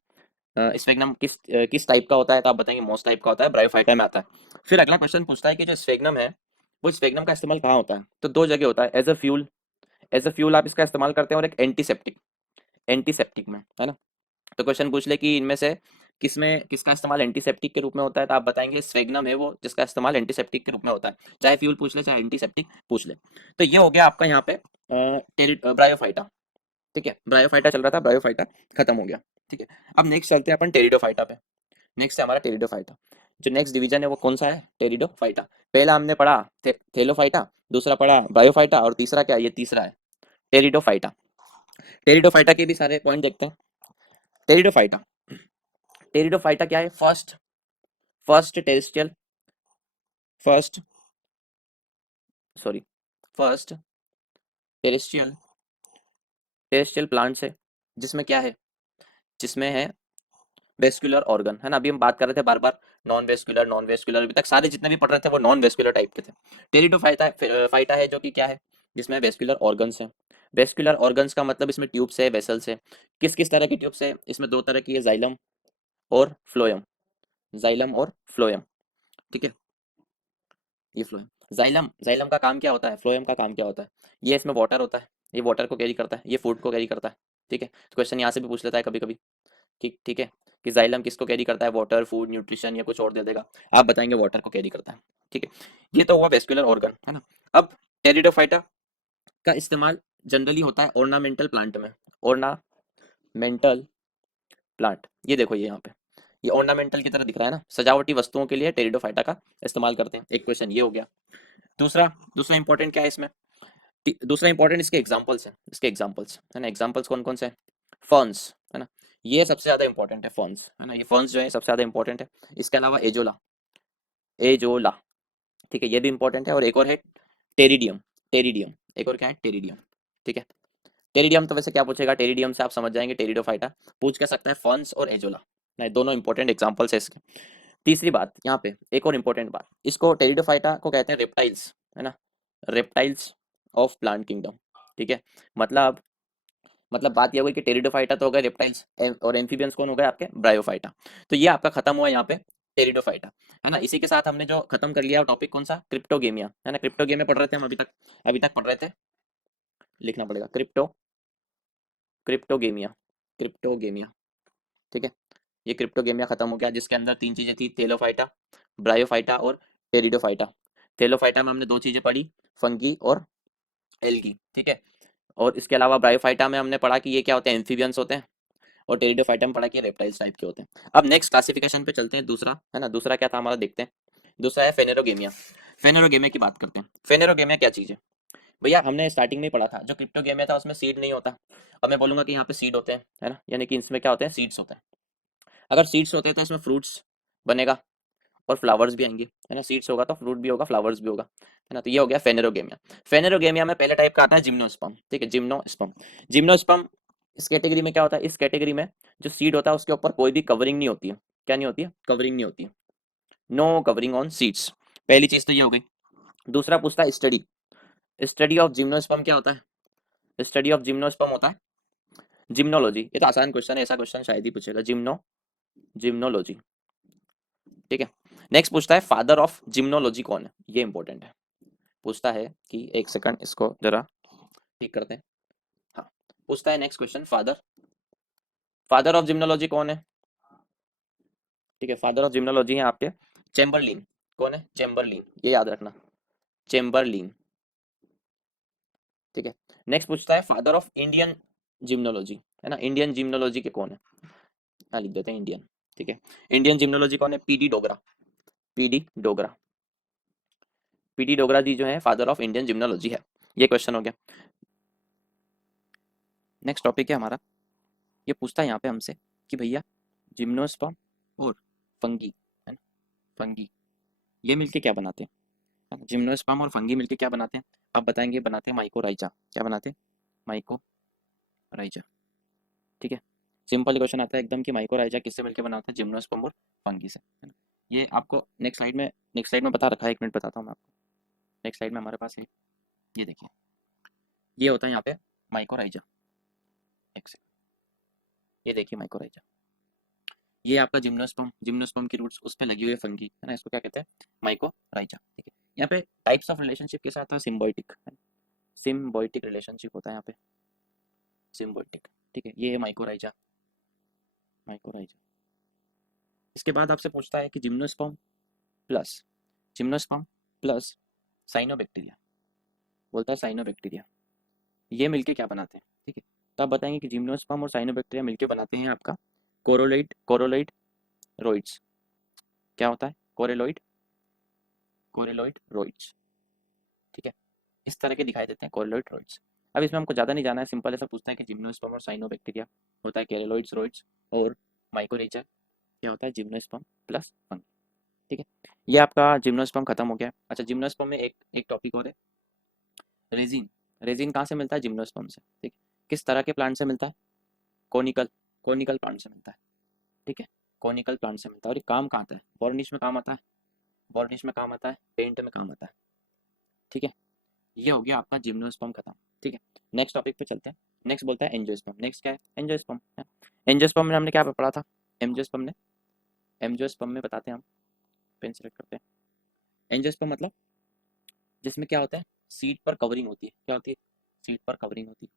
स्फेगनम किस टाइप का होता है, तो आप बताएंगे मोस्ट टाइप का होता है, ब्रायोफाइटा में आता है। फिर अगला क्वेश्चन पूछता है कि जो स्फेगनम है वो स्फेगनम का इस्तेमाल कहाँ होता है, तो दो जगह होता है, as a fuel, as a fuel आप इसका इस्तेमाल करते हैं, और एक एंटीसेप्टिक, एंटीसेप्टिक में, है ना। तो क्वेश्चन पूछ ले कि इनमें से किसका इस्तेमाल एंटीसेप्टिक के रूप में होता है, तो आप बताएंगे स्फेगनम है वो जिसका इस्तेमाल एंटीसेप्टिक के रूप में होता है, चाहे फ्यूल पूछ ले चाहे एंटीसेप्टिक पूछ ले। तो ये हो गया आपका यहाँ पे ब्रायोफाइटा, ठीक है। ब्रायोफाइटा चल रहा था, ब्रायोफाइटा खत्म हो गया, ठीक है। अब नेक्स्ट चलते हैं अपन टेरिडोफाइटा पे। नेक्स्ट है हमारा टेरिडोफाइटा। जो नेक्स्ट डिवीजन है वो कौन सा है, टेरिडोफाइटा। पहला हमने पढ़ा थेलोफाइटा, दूसरा पढ़ा ब्रायोफाइटा, और तीसरा क्या है, ये तीसरा है टेरिडोफाइटा। टेरिडोफाइटा के भी सारे पॉइंट देखते हैं। टेरिडोफाइटा, टेरिडोफाइटा क्या है, first, first terrestrial, first, sorry, first terrestrial, terrestrial plants है जिसमें क्या है, जिसमें है वेस्कुलर ऑर्गन, है ना। अभी हम बात कर रहे थे बार बार नॉन वेस्कुलर, नॉन वेस्कुलर, अभी तक सारे जितने भी पढ़ रहे थे वो नॉन वेस्कुलर टाइप के थे। टेरिडोफाइटा फाइटा है जो कि क्या है, जिसमें वेस्कुलर ऑर्गन्स है। वेस्कुलर ऑर्गन्स का मतलब इसमें ट्यूब्स है, वेसल्स है। किस किस तरह की ट्यूब्स है, इसमें दो तरह की है, जाइलम और फ्लोएम, जाइलम और फ्लोएम, ठीक है। ये फ्लोएम, जाइलम, जाइलम का काम क्या होता है, फ्लोएम का काम क्या होता है, ये इसमें वाटर होता है, ये वाटर को कैरी करता है, ये फूड को कैरी करता है, ठीक है। तो क्वेश्चन यहाँ से भी पूछ लेता है कभी कभी, ठीक ठीक है, कि जाइलम किसको कैरी करता है, वाटर, फूड, न्यूट्रिशन, या कुछ और दे देगा, आप बताएंगे वाटर को कैरी करता है, ठीक है। ये तो हुआ वेस्कुलर ऑर्गन, है ना। अब टेरिडोफाइटा का इस्तेमाल जनरली होता है ऑर्नामेंटल प्लांट में, ऑर्नामेंटल प्लांट, ये देखो ये यहाँ पे, ये ऑर्नामेंटल की तरह दिख रहा है ना, सजावटी वस्तुओं के लिए टेरिडोफाइटा का इस्तेमाल करते हैं। एक क्वेश्चन ये हो गया। दूसरा, दूसरा इंपॉर्टेंट क्या है इसमें, दूसरा इंपॉर्टेंट इसके एग्जांपल्स हैं, इसके एग्जांपल्स, है ना। एग्जांपल्स कौन कौन से हैं, फर्न्स, है ना, ये सबसे ज्यादा इंपॉर्टेंट है, फर्न्स, है ना। ये फर्न्स जो है सबसे ज्यादा इंपॉर्टेंट है। इसके अलावा एजोला, एजोला, ठीक है, ये भी इंपॉर्टेंट है। और एक और है टेरिडियम, टेरिडियम, एक और क्या है, टेरिडियम। ठीक है, टेरिडियम तो वैसे क्या पूछेगा, टेरिडियम से आप समझ जाएंगे टेरिडोफाइटा पूछ क्या सकता है, फॉन्स और एजोला, नहीं दोनों इंपॉर्टेंट एग्जांपल्स है इसके। तीसरी बात यहाँ पे एक और इंपॉर्टेंट बात, इसको टेरिडोफाइटा को कहते हैं रेप्टाइल्स, है ना, रेप्टाइल्स ऑफ प्लांट किंगडम। ठीक है, मतलब बात ये हुई कि टेरिडोफाइटा तो हो गए रेप्टाइल्स, और एम्फीबियंस कौन हो गए आपके, ब्रायोफाइटा। तो ये आपका खत्म हुआ यहाँ पे टेरिडोफाइटा, है ना। इसी के साथ हमने जो खत्म कर लिया टॉपिक कौन सा, क्रिप्टोगेमिया, है ना। क्रिप्टोगेमिया पढ़ रहे थे हम अभी तक पढ़ रहे थे, लिखना पड़ेगा क्रिप्टोगेमिया, क्रिप्टोगेमिया। ठीक है, ये क्रिप्टोगेमिया खत्म हो गया, जिसके अंदर तीन चीजें थी, थेलोफाइटा, ब्रायोफाइटा और टेरिडोफाइटा। थेलोफाइटा में हमने दो चीजें पढ़ी, फंगी और एल्गी। ठीक है, और इसके अलावा ब्रायोफाइटा में हमने पढ़ा कि ये क्या होते हैं, एम्फीबियंस होते हैं, और टेरिडोफाइटा में पढ़ा कि रेप्टाइल्स टाइप के होते हैं। अब नेक्स्ट क्लासिफिकेशन पे चलते हैं, दूसरा है ना, दूसरा क्या था हमारा, देखते हैं। दूसरा है फेनेरोगेमिया। फेनेरोगेमिया की बात करते हैं। फेनेरोगेमिया क्या चीज है भैया, हमने स्टार्टिंग में ही पढ़ा था, जो क्रिप्टोगेमिया था उसमें सीड नहीं होता। अब मैं बोलूंगा कि यहाँ पे सीड होते हैं, है ना, यानी कि इसमें क्या होते हैं, सीड्स होते हैं। अगर सीड्स होते हैं तो इसमें फ्रूट्स बनेगा और फ्लावर्स भी आएंगे, है ना। सीड्स होगा तो फ्रूट भी होगा, फ्लावर्स भी होगा, है ना। तो ये हो गया फेनेरोगेमिया। फेनेरोगेमिया में पहले टाइप का आता है जिम्नोस्पर्म। ठीक है, जिम्नोस्पर्म। जिम्नोस्पर्म इस कैटेगरी में क्या होता है, इस कैटेगरी में जो सीड होता है उसके ऊपर कोई भी कवरिंग नहीं होती है। क्या नहीं होती है, कवरिंग नहीं होती है, नो कवरिंग ऑन सीड्स। पहली चीज तो ये हो गई। दूसरा पूछता है स्टडी, स्टडी ऑफ जिम्नोस्पर्म क्या होता है, स्टडी ऑफ जिम्नोस्पर्म होता है जिम्नोलॉजी। ये तो आसान क्वेश्चन है, ऐसा क्वेश्चन शायद ही पूछेगा, जिम्नोलॉजी। ठीक है, नेक्स्ट पूछता है फादर ऑफ जिम्नोलॉजी कौन है, ये इंपॉर्टेंट है। पूछता है कि एक सेकंड इसको जरा ठीक करते हैं। हाँ, पूछता है next question, father father of gymnology कौन है। ठीक है, फादर ऑफ जिम्नोलॉजी है आपके चेम्बरलिन। कौन है, चेम्बरलिन, ये याद रखना, चेम्बरलिन। ठीक है, नेक्स्ट पूछता है फादर ऑफ इंडियन जिम्नोलॉजी, है ना, इंडियन जिम्नोलॉजी के कौन है, हाँ लिख देते हैं इंडियन। ठीक है, इंडियन जिम्नोलॉजी कौन है, PD Dogra, PD Dogra, PD Dogra ji जो है फादर ऑफ इंडियन जिम्नोलॉजी है। ये क्वेश्चन हो गया। नेक्स्ट टॉपिक है हमारा, ये पूछता है यहाँ पे हमसे कि भैया जिम्नोस्पर्म और फंगी, है ना, फंगी ये मिलके क्या बनाते हैं, जिम्नोस्पर्म और फंगी मिलके क्या बनाते हैं, आप बताएंगे, बनाते हैं माइकोराइजा। क्या बनाते हैं, माइकोराइजा। ठीक है, सिंपल क्वेश्चन आता है एकदम कि माइकोराइजा किससे मिलके बनाते हैं, जिम्नोस्पर्म और फंगी से, है ना। ये आपको नेक्स्ट स्लाइड में बता रखा है, एक मिनट बताता हूँ मैं आपको। नेक्स्ट स्लाइड में हमारे पास है, ये देखिए, ये होता है यहाँ पे माइकोराइजा। एक सेकंड, ये देखिए माइकोराइजा, ये आपका जिम्नोस्पर्म, जिम्नोस्पर्म की रूट्स उस पे लगी हुई है फंगी, है ना, इसको क्या कहते हैं, माइकोराइजा। ठीक है, यहाँ पे टाइप्स ऑफ रिलेशनशिप के साथ है सिम्बायोटिक, सिम्बायोटिक रिलेशनशिप होता है यहाँ पे, सिम्बायोटिक। ठीक है, ये है माइकोराइजा, माइकोराइजा। इसके बाद आपसे पूछता है कि जिम्नोस्पर्म प्लस साइनोबैक्टीरिया, बोलता है साइनोबैक्टीरिया, ये मिलके क्या बनाते हैं। ठीक है, तो आप बताएंगे कि जिम्नोस्पर्म और साइनोबैक्टीरिया मिलके बनाते हैं आपका कोरोलोइड रोइड्स। क्या होता है, कोरेलोइड रोइड्स। ठीक है, इस तरह के दिखाई देते हैं कोरेलोइड रोइड्स। अब इसमें हमको ज़्यादा नहीं जाना है, सिंपल ऐसा पूछता है कि जिम्नोस्पर्म और साइनोबैक्टीरिया होता है कैरेलोइड्स रोइड्स, और माइकोरेजा क्या होता है, जिम्नोस्पर्म प्लस फंगी। ठीक है, ये आपका जिम्नोस्पर्म खत्म हो गया। अच्छा, जिम्नोस्पर्म में एक एक टॉपिक और है, रेजिन। रेजिन कहाँ से मिलता है, जिम्नोस्पर्म से। ठीक है, किस तरह के प्लांट से मिलता है, कोनिकल, कोनिकल प्लांट से मिलता है। ठीक है, कोनिकल प्लांट से मिलता है, और ये काम कहाँ आता है, वार्निश में काम आता है, वार्निश में काम आता है, पेंट में काम आता है। ठीक है, ये हो गया आपका जिम्नोस्पर्म खत्म। ठीक है, नेक्स्ट टॉपिक पे चलते हैं। नेक्स्ट बोलता है एंजियोस्पर्म। नेक्स्ट क्या है, एंजियोस्पर्म। एंजियोस्पर्म में हमने क्या पढ़ा था, एंजियोस्पर्म में बताते हैं हम, पेन सेलेक्ट करते हैं। एंजियोस्पर्म मतलब जिसमें क्या होता है, सीट पर कवरिंग होती है। क्या होती है, सीट पर कवरिंग होती है।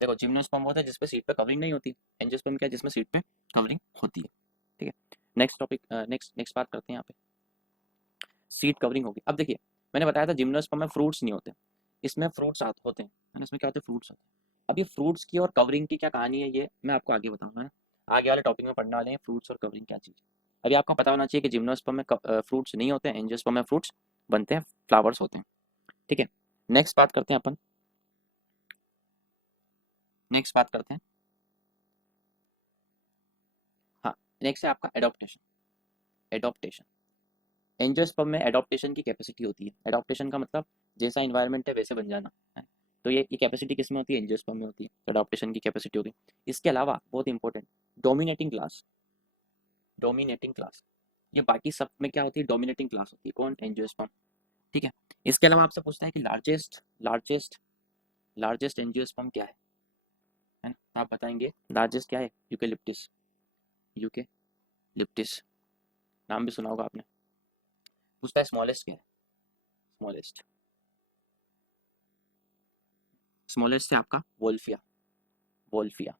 देखो, जिम्नोस्पर्म होता है जिसपे सीट पे कवरिंग नहीं होती, एंजियोस्पर्म क्या है जिसमें सीट पे कवरिंग होती है। ठीक है, नेक्स्ट टॉपिक, नेक्स्ट नेक्स्ट बात करते हैं यहाँ पे, सीट कवरिंग होगी। अब देखिए, मैंने बताया था जिम्नोस्पर्म में फ्रूट्स नहीं होते, इसमें फ्रूट्स होते हैं, है ना, इसमें क्या होते हैं, फ्रूट्स होते हैं। अब ये फ्रूट्स की और कवरिंग की क्या कहानी है, ये मैं आपको आगे बताऊंगा, है ना। आगे वाले टॉपिक में पढ़ने वाले हैं फ्रूट्स और कवरिंग क्या चीज़ है। अभी आपको पता होना चाहिए कि जिम्नोस्पर्म में फ्रूट्स नहीं होते हैं, एंजियोस्पर्म में फ्रूट्स बनते हैं, फ्लावर्स होते हैं। ठीक है, नेक्स्ट बात करते हैं अपन, नेक्स्ट बात करते हैं। हाँ, नेक्स्ट है आपका एडॉप्टेशन, एडॉप्टेशन, एंजियोस्पर्म में एडॉप्टेशन की कैपेसिटी होती है। एडॉप्टेशन का मतलब जैसा इन्वायरमेंट है वैसे बन जाना है। तो ये कैपेसिटी किस में होती है? एंजियोस्पर्म में होती है। तो एडॉप्टेशन की कैपेसिटी होगी। इसके अलावा बहुत important, dominating class. Dominating class, ये बाकी सब में क्या होती है? डोमिनेटिंग क्लास होती है। कौन? एंजियोस्पर्म। ठीक है। इसके अलावा आपसे पूछता है कि लार्जेस्ट एंजियोस्पर्म क्या है ना? तो आप बताएंगे लार्जेस्ट क्या है? यूकेलिप्टिस। यूकेलिप्टिस नाम भी सुना होगा आपने। पूछता है स्मॉलेस्ट क्या है? स्मॉलेस्ट, स्मॉलेस्ट है आपका वोल्फिया। वोल्फिया,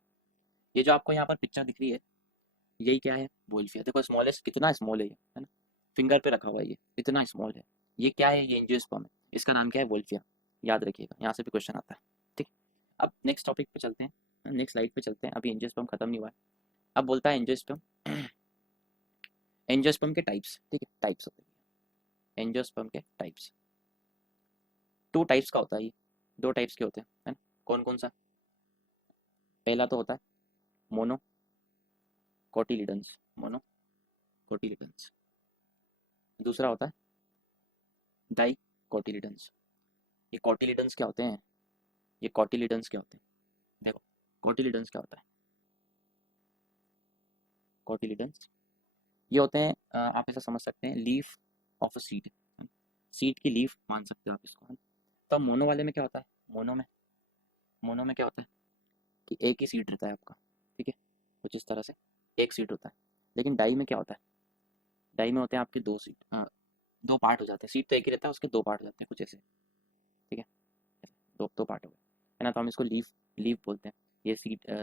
ये जो आपको यहाँ पर पिक्चर दिख रही है, यही क्या है? वोल्फिया। देखो स्मॉलेस्ट कितना स्मॉल है ये, है ना? फिंगर पे रखा हुआ है, ये इतना स्मॉल है। ये क्या है? ये एंजियोस्पर्म है। इसका नाम क्या है? वोल्फिया। याद रखिएगा, यहाँ से भी क्वेश्चन आता है। ठीक। अब नेक्स्ट टॉपिक पे चलते हैं, नेक्स्ट स्लाइड पे चलते हैं। अभी एंजियोस्पर्म खत्म नहीं हुआ है। अब बोलता है एंजियोस्पर्म, एंजियोस्पर्म के टाइप्स। ठीक है, टाइप्स होते हैं एंजियोस्पर्म के टाइप्स। 2 टाइप्स का होता है ये, 2 टाइप्स के होते हैं, है ना? कौन कौन सा? पहला तो होता है मोनो कोटिलिडन्स, मोनो कोटिलिडन्स। दूसरा होता है डाई कोटिलिडन्स। ये कोटिलिडन्स क्या होते हैं? ये कोटिलिडन्स क्या होते हैं? देखो कोटिलिडन्स क्या होता है? कोटिलिडन्स ये होते हैं, आप ऐसा समझ सकते हैं, leaf of a seed. Seed की लीफ मान सकते हो आप इसको, है ना? तो मोनो वाले में क्या होता है? मोनो में क्या होता है कि एक ही सीड रहता है आपका। ठीक है, कुछ इस तरह से एक सीड होता है। लेकिन डाई में क्या होता है? डाई में होते हैं आपके 2 सीड, 2 पार्ट हो जाते हैं। सीड तो एक ही रहता है, उसके 2 पार्ट हो जाते हैं कुछ ऐसे। ठीक है, दो दो पार्ट हो गए, है ना? तो हम इसको लीफ लीफ बोलते हैं। ये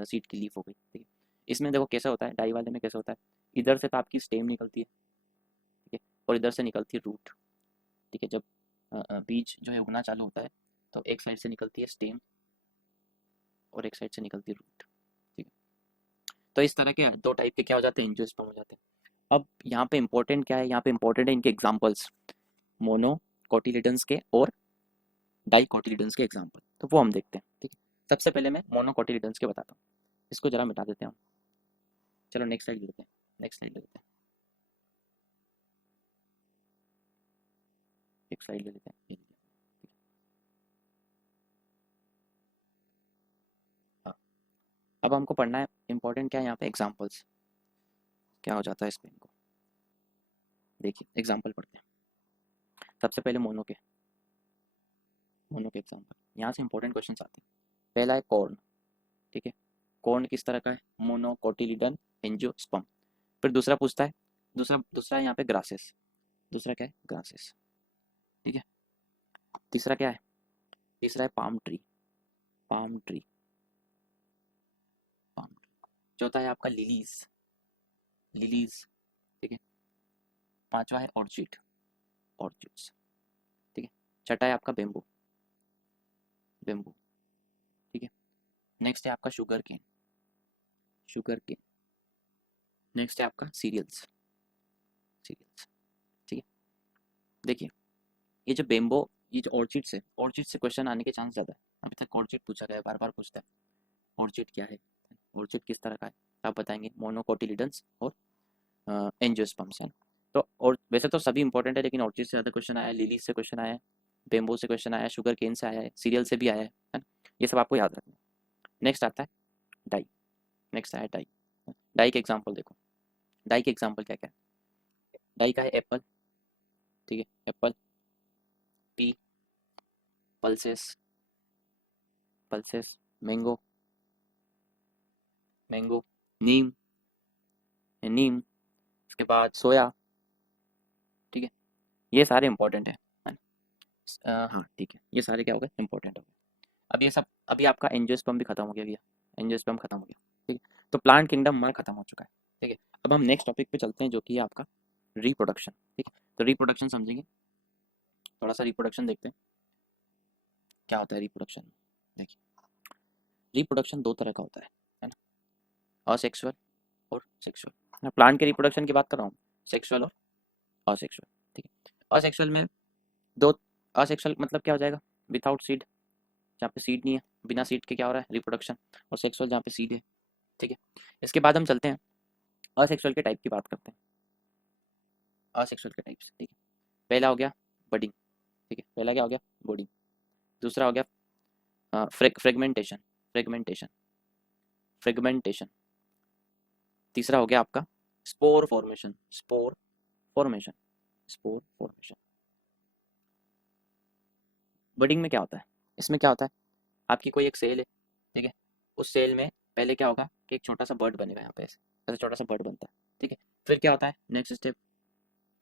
सीड की लीफ हो गई। ठीक है, इसमें देखो कैसा होता है, डाई वाले में कैसा होता है, इधर से तो आपकी स्टेम निकलती है। ठीक है, और इधर से निकलती है रूट। ठीक है, जब बीज जो है उगना चालू होता है तो एक साइड से निकलती है स्टेम और एक साइड से निकलती है रूट। ठीक है, तो इस तरह के 2 टाइप के क्या हो जाते हैं? एंजियोस्पर्म हो जाते हैं। अब यहाँ पे इंपॉर्टेंट क्या है? यहाँ पे इंपॉर्टेंट है इनके एग्जाम्पल्स, मोनो कोटिलिडन्स के और डाई कोटिलिडन्स के एग्जाम्पल। तो वो हम देखते हैं। ठीक है, सबसे पहले मैं मोनो कोटिलिडन्स के बताता हूँ। इसको जरा मिटा देते हैं हम। चलो नेक्स्ट स्लाइड लेते हैं, नेक्स्ट स्लाइड ले लेते हैं, एक स्लाइड ले लेते हैं, ये लीजिए। हाँ, अब हमको पढ़ना है इंपॉर्टेंट क्या है यहाँ पे? एग्जाम्पल्स क्या हो जाता है इसमें इनको। देखिए एग्जाम्पल पढ़ते हैं। सबसे पहले मोनो के एग्जाम्पल, यहाँ से इंपॉर्टेंट क्वेश्चन आते हैं। पहला है कॉर्न। ठीक है, कॉर्न किस तरह का है? Mono cotyledon angiosperm. फिर दूसरा पूछता है, दूसरा दूसरा है यहाँ पे ग्रासेस। दूसरा क्या है? ग्रासेस। ठीक है, तीसरा क्या है? तीसरा है palm tree. Palm tree, palm tree. चौथा है आपका लिलीज, लिलीज। ठीक है, पांचवा है ऑर्चिड, ऑर्चिड्स। ठीक है, छठा है आपका बेम्बू, बेम्बू। ठीक है, नेक्स्ट है आपका sugar cane, sugar cane. Next है आपका सीरियल्स, सीरियल्स। ठीक है, देखिए ये जो बेम्बो, ये जो ऑर्चिड्स है, ऑर्चिड से क्वेश्चन आने के चांस ज़्यादा है। अभी तक ऑर्चिड पूछा गया है, बार बार पूछता है ऑर्चिड क्या है, ऑर्चिड किस तरह का है। आप बताएंगे मोनोकोटिलिडन्स और एंजियोस्पर्म्स है। तो और वैसे तो सभी इंपॉर्टेंट है, लेकिन ऑर्चिड से ज़्यादा क्वेश्चन आया है, लिली से क्वेश्चन आया है, बेम्बो से क्वेश्चन आया है, शुगर केन से आया है, सीरियल से भी आया है ना? ये सब आपको याद रखना है। नेक्स्ट आता है डाई। नेक्स्ट आया डाई। डाई के एग्जाम्पल देखो, डाई के एग्जाम्पल क्या क्या है? डाई का है एप्पल। ठीक है, apple, pea, pulses, pulses, mango, mango, neem, neem. उसके बाद सोया। ठीक है, ये सारे इंपॉर्टेंट है ना? हाँ ठीक है, ये सारे क्या हो गए? इंपॉर्टेंट हो गए। अब ये सब, अभी आपका एंजियोस्पर्म भी खत्म हो गया भैया, एंजियोस्पर्म खत्म हो गया। ठीक है, तो प्लांट किंगडम हमारा खत्म हो चुका है। ठीक है, अब हम नेक्स्ट टॉपिक पे चलते हैं जो कि है आपका रिप्रोडक्शन। ठीक है, तो रिप्रोडक्शन समझेंगे, थोड़ा सा रिप्रोडक्शन देखते हैं क्या होता है रिप्रोडक्शन। देखिए रिप्रोडक्शन 2 तरह का होता है ना? असेक्सुअल और सेक्सुअल। प्लांट के रिप्रोडक्शन की बात कर रहा हूँ, सेक्सुअल और असेक्सुअल। ठीक है, असेक्सुअल में दो, असेक्सुअल मतलब क्या हो जाएगा? विदाउट सीड, जहाँ पे सीड नहीं है, बिना सीड के क्या हो रहा है? रिप्रोडक्शन। और सेक्सुअल जहाँ पे सीड है। ठीक है, इसके बाद हम चलते हैं असेक्सुअल के टाइप की बात करते हैं, असेक्सुअल के टाइप्स। ठीक है, पहला हो गया बडिंग, ठीक है, पहला क्या हो गया बडिंग, दूसरा हो गया फ्रेगमेंटेशन, फ्रेगमेंटेशन, फ्रेगमेंटेशन, तीसरा हो गया आपका spore formation, spore formation, spore formation. Budding में क्या होता है, इसमें क्या होता है, आपकी कोई एक सेल है, ठीक है, उस सेल में पहले क्या होगा कि एक छोटा सा बर्ड बनेगा यहाँ पे, ऐसे छोटा सा बर्ड बनता है, ठीक है, फिर क्या होता है नेक्स्ट स्टेप,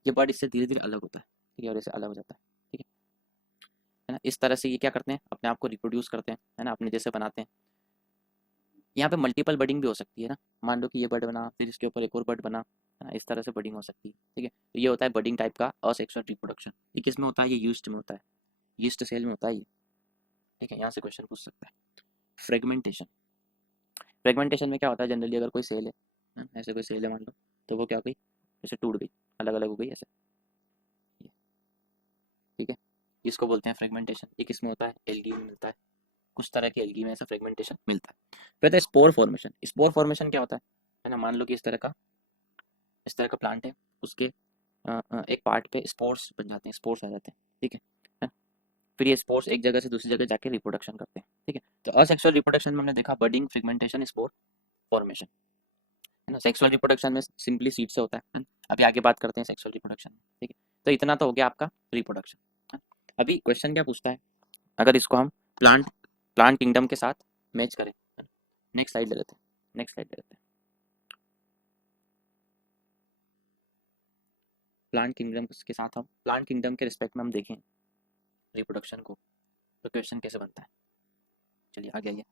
ये बर्ड इससे धीरे धीरे अलग होता है, ठीक है, और इससे अलग हो जाता है, ठीक है ना, इस तरह से ये क्या करते हैं अपने आप को रिप्रोड्यूस करते हैं, है ना, अपने जैसे बनाते हैं। यहाँ पे मल्टीपल बडिंग भी हो सकती है ना, मान लो कि ये बर्ड बना फिर इसके ऊपर एक और बर्ड बना, है ना, इस तरह से बडिंग हो सकती है, ठीक है, तो ये होता है बडिंग टाइप का असेक्सुअल रिप्रोडक्शन। ये किस में होता है, ये यीस्ट में होता है, यीस्ट सेल में होता है ये, ठीक है, यहाँ से क्वेश्चन पूछ सकता है। फ्रेगमेंटेशन, फ्रेगमेंटेशन में क्या होता है, जनरली अगर कोई सेल है ना, ऐसे कोई सेल है मान लो, तो वो क्या हो गई, जैसे टूट गई, अलग अलग हो गई ऐसे, ये, ठीक है, इसको बोलते हैं फ्रेगमेंटेशन। ये किस में होता है, एल्गी में मिलता है, कुछ तरह की एल्गी में ऐसा फ्रेगमेंटेशन मिलता है। फिर है स्पोर फॉर्मेशन, स्पोर फॉर्मेशन क्या होता है ना, मान लो कि इस तरह का प्लांट है, उसके एक पार्ट पे स्पोर्स बन जाते हैं, स्पोर्स आ जाते हैं, ठीक है, फिर ये स्पोर्स एक जगह से दूसरी जगह जाके रिप्रोडक्शन करते हैं, ठीक है, तो असेक्सुअल रिप्रोडक्शन में हमने देखा बडिंग, फ्रेगमेंटेशन, स्पोर फॉर्मेशन, है ना। सेक्सुअल रिप्रोडक्शन में सिंपली सीड से होता है। अभी आगे बात करते हैं सेक्सुअल रिप्रोडक्शन में, ठीक है, तो इतना तो हो गया आपका रिप्रोडक्शन। अभी क्वेश्चन क्या पूछता है, अगर इसको हम प्लांट प्लांट किंगडम के साथ मैच करें, नेक्स्ट स्लाइड ले लेते हैं, नेक्स्ट स्लाइड ले लेते हैं, प्लांट किंगडम के साथ हम प्लांट किंगडम के रिस्पेक्ट में हम देखें रिप्रोडक्शन को, तो क्वेश्चन कैसे बनता है, चलिए आगे आइए।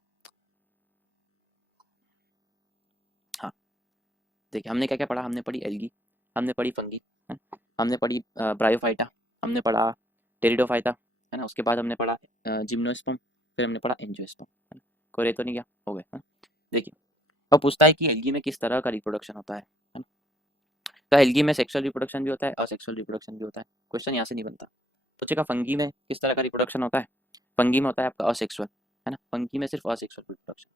हाँ, देखिए हमने क्या क्या पढ़ा, हमने पढ़ी एल्गी, हमने पढ़ी फंगी, है, हमने पढ़ी ब्रायोफाइटा, हमने पढ़ा टेरिडोफाइटा, है ना, उसके बाद हमने पढ़ा जिम्नोस्पर्म, फिर हमने पढ़ा एंजियोस्पर्म, है ना, कोई रह तो नहीं गया, हो गए, है ना? देखिए अब पूछता है कि एल्गी में किस तरह का रिप्रोडक्शन होता है ना, तो एल्गी में सेक्सुअल रिप्रोडक्शन भी होता है, असेक्सुअल रिप्रोडक्शन भी होता है, क्वेश्चन यहाँ से नहीं बनता। पूछेगा फंगी में किस तरह का रिप्रोडक्शन होता है, फंगी में होता है आपका असेक्सुअल, है ना, फंगी में सिर्फ असेक्सुअल रिप्रोडक्शन,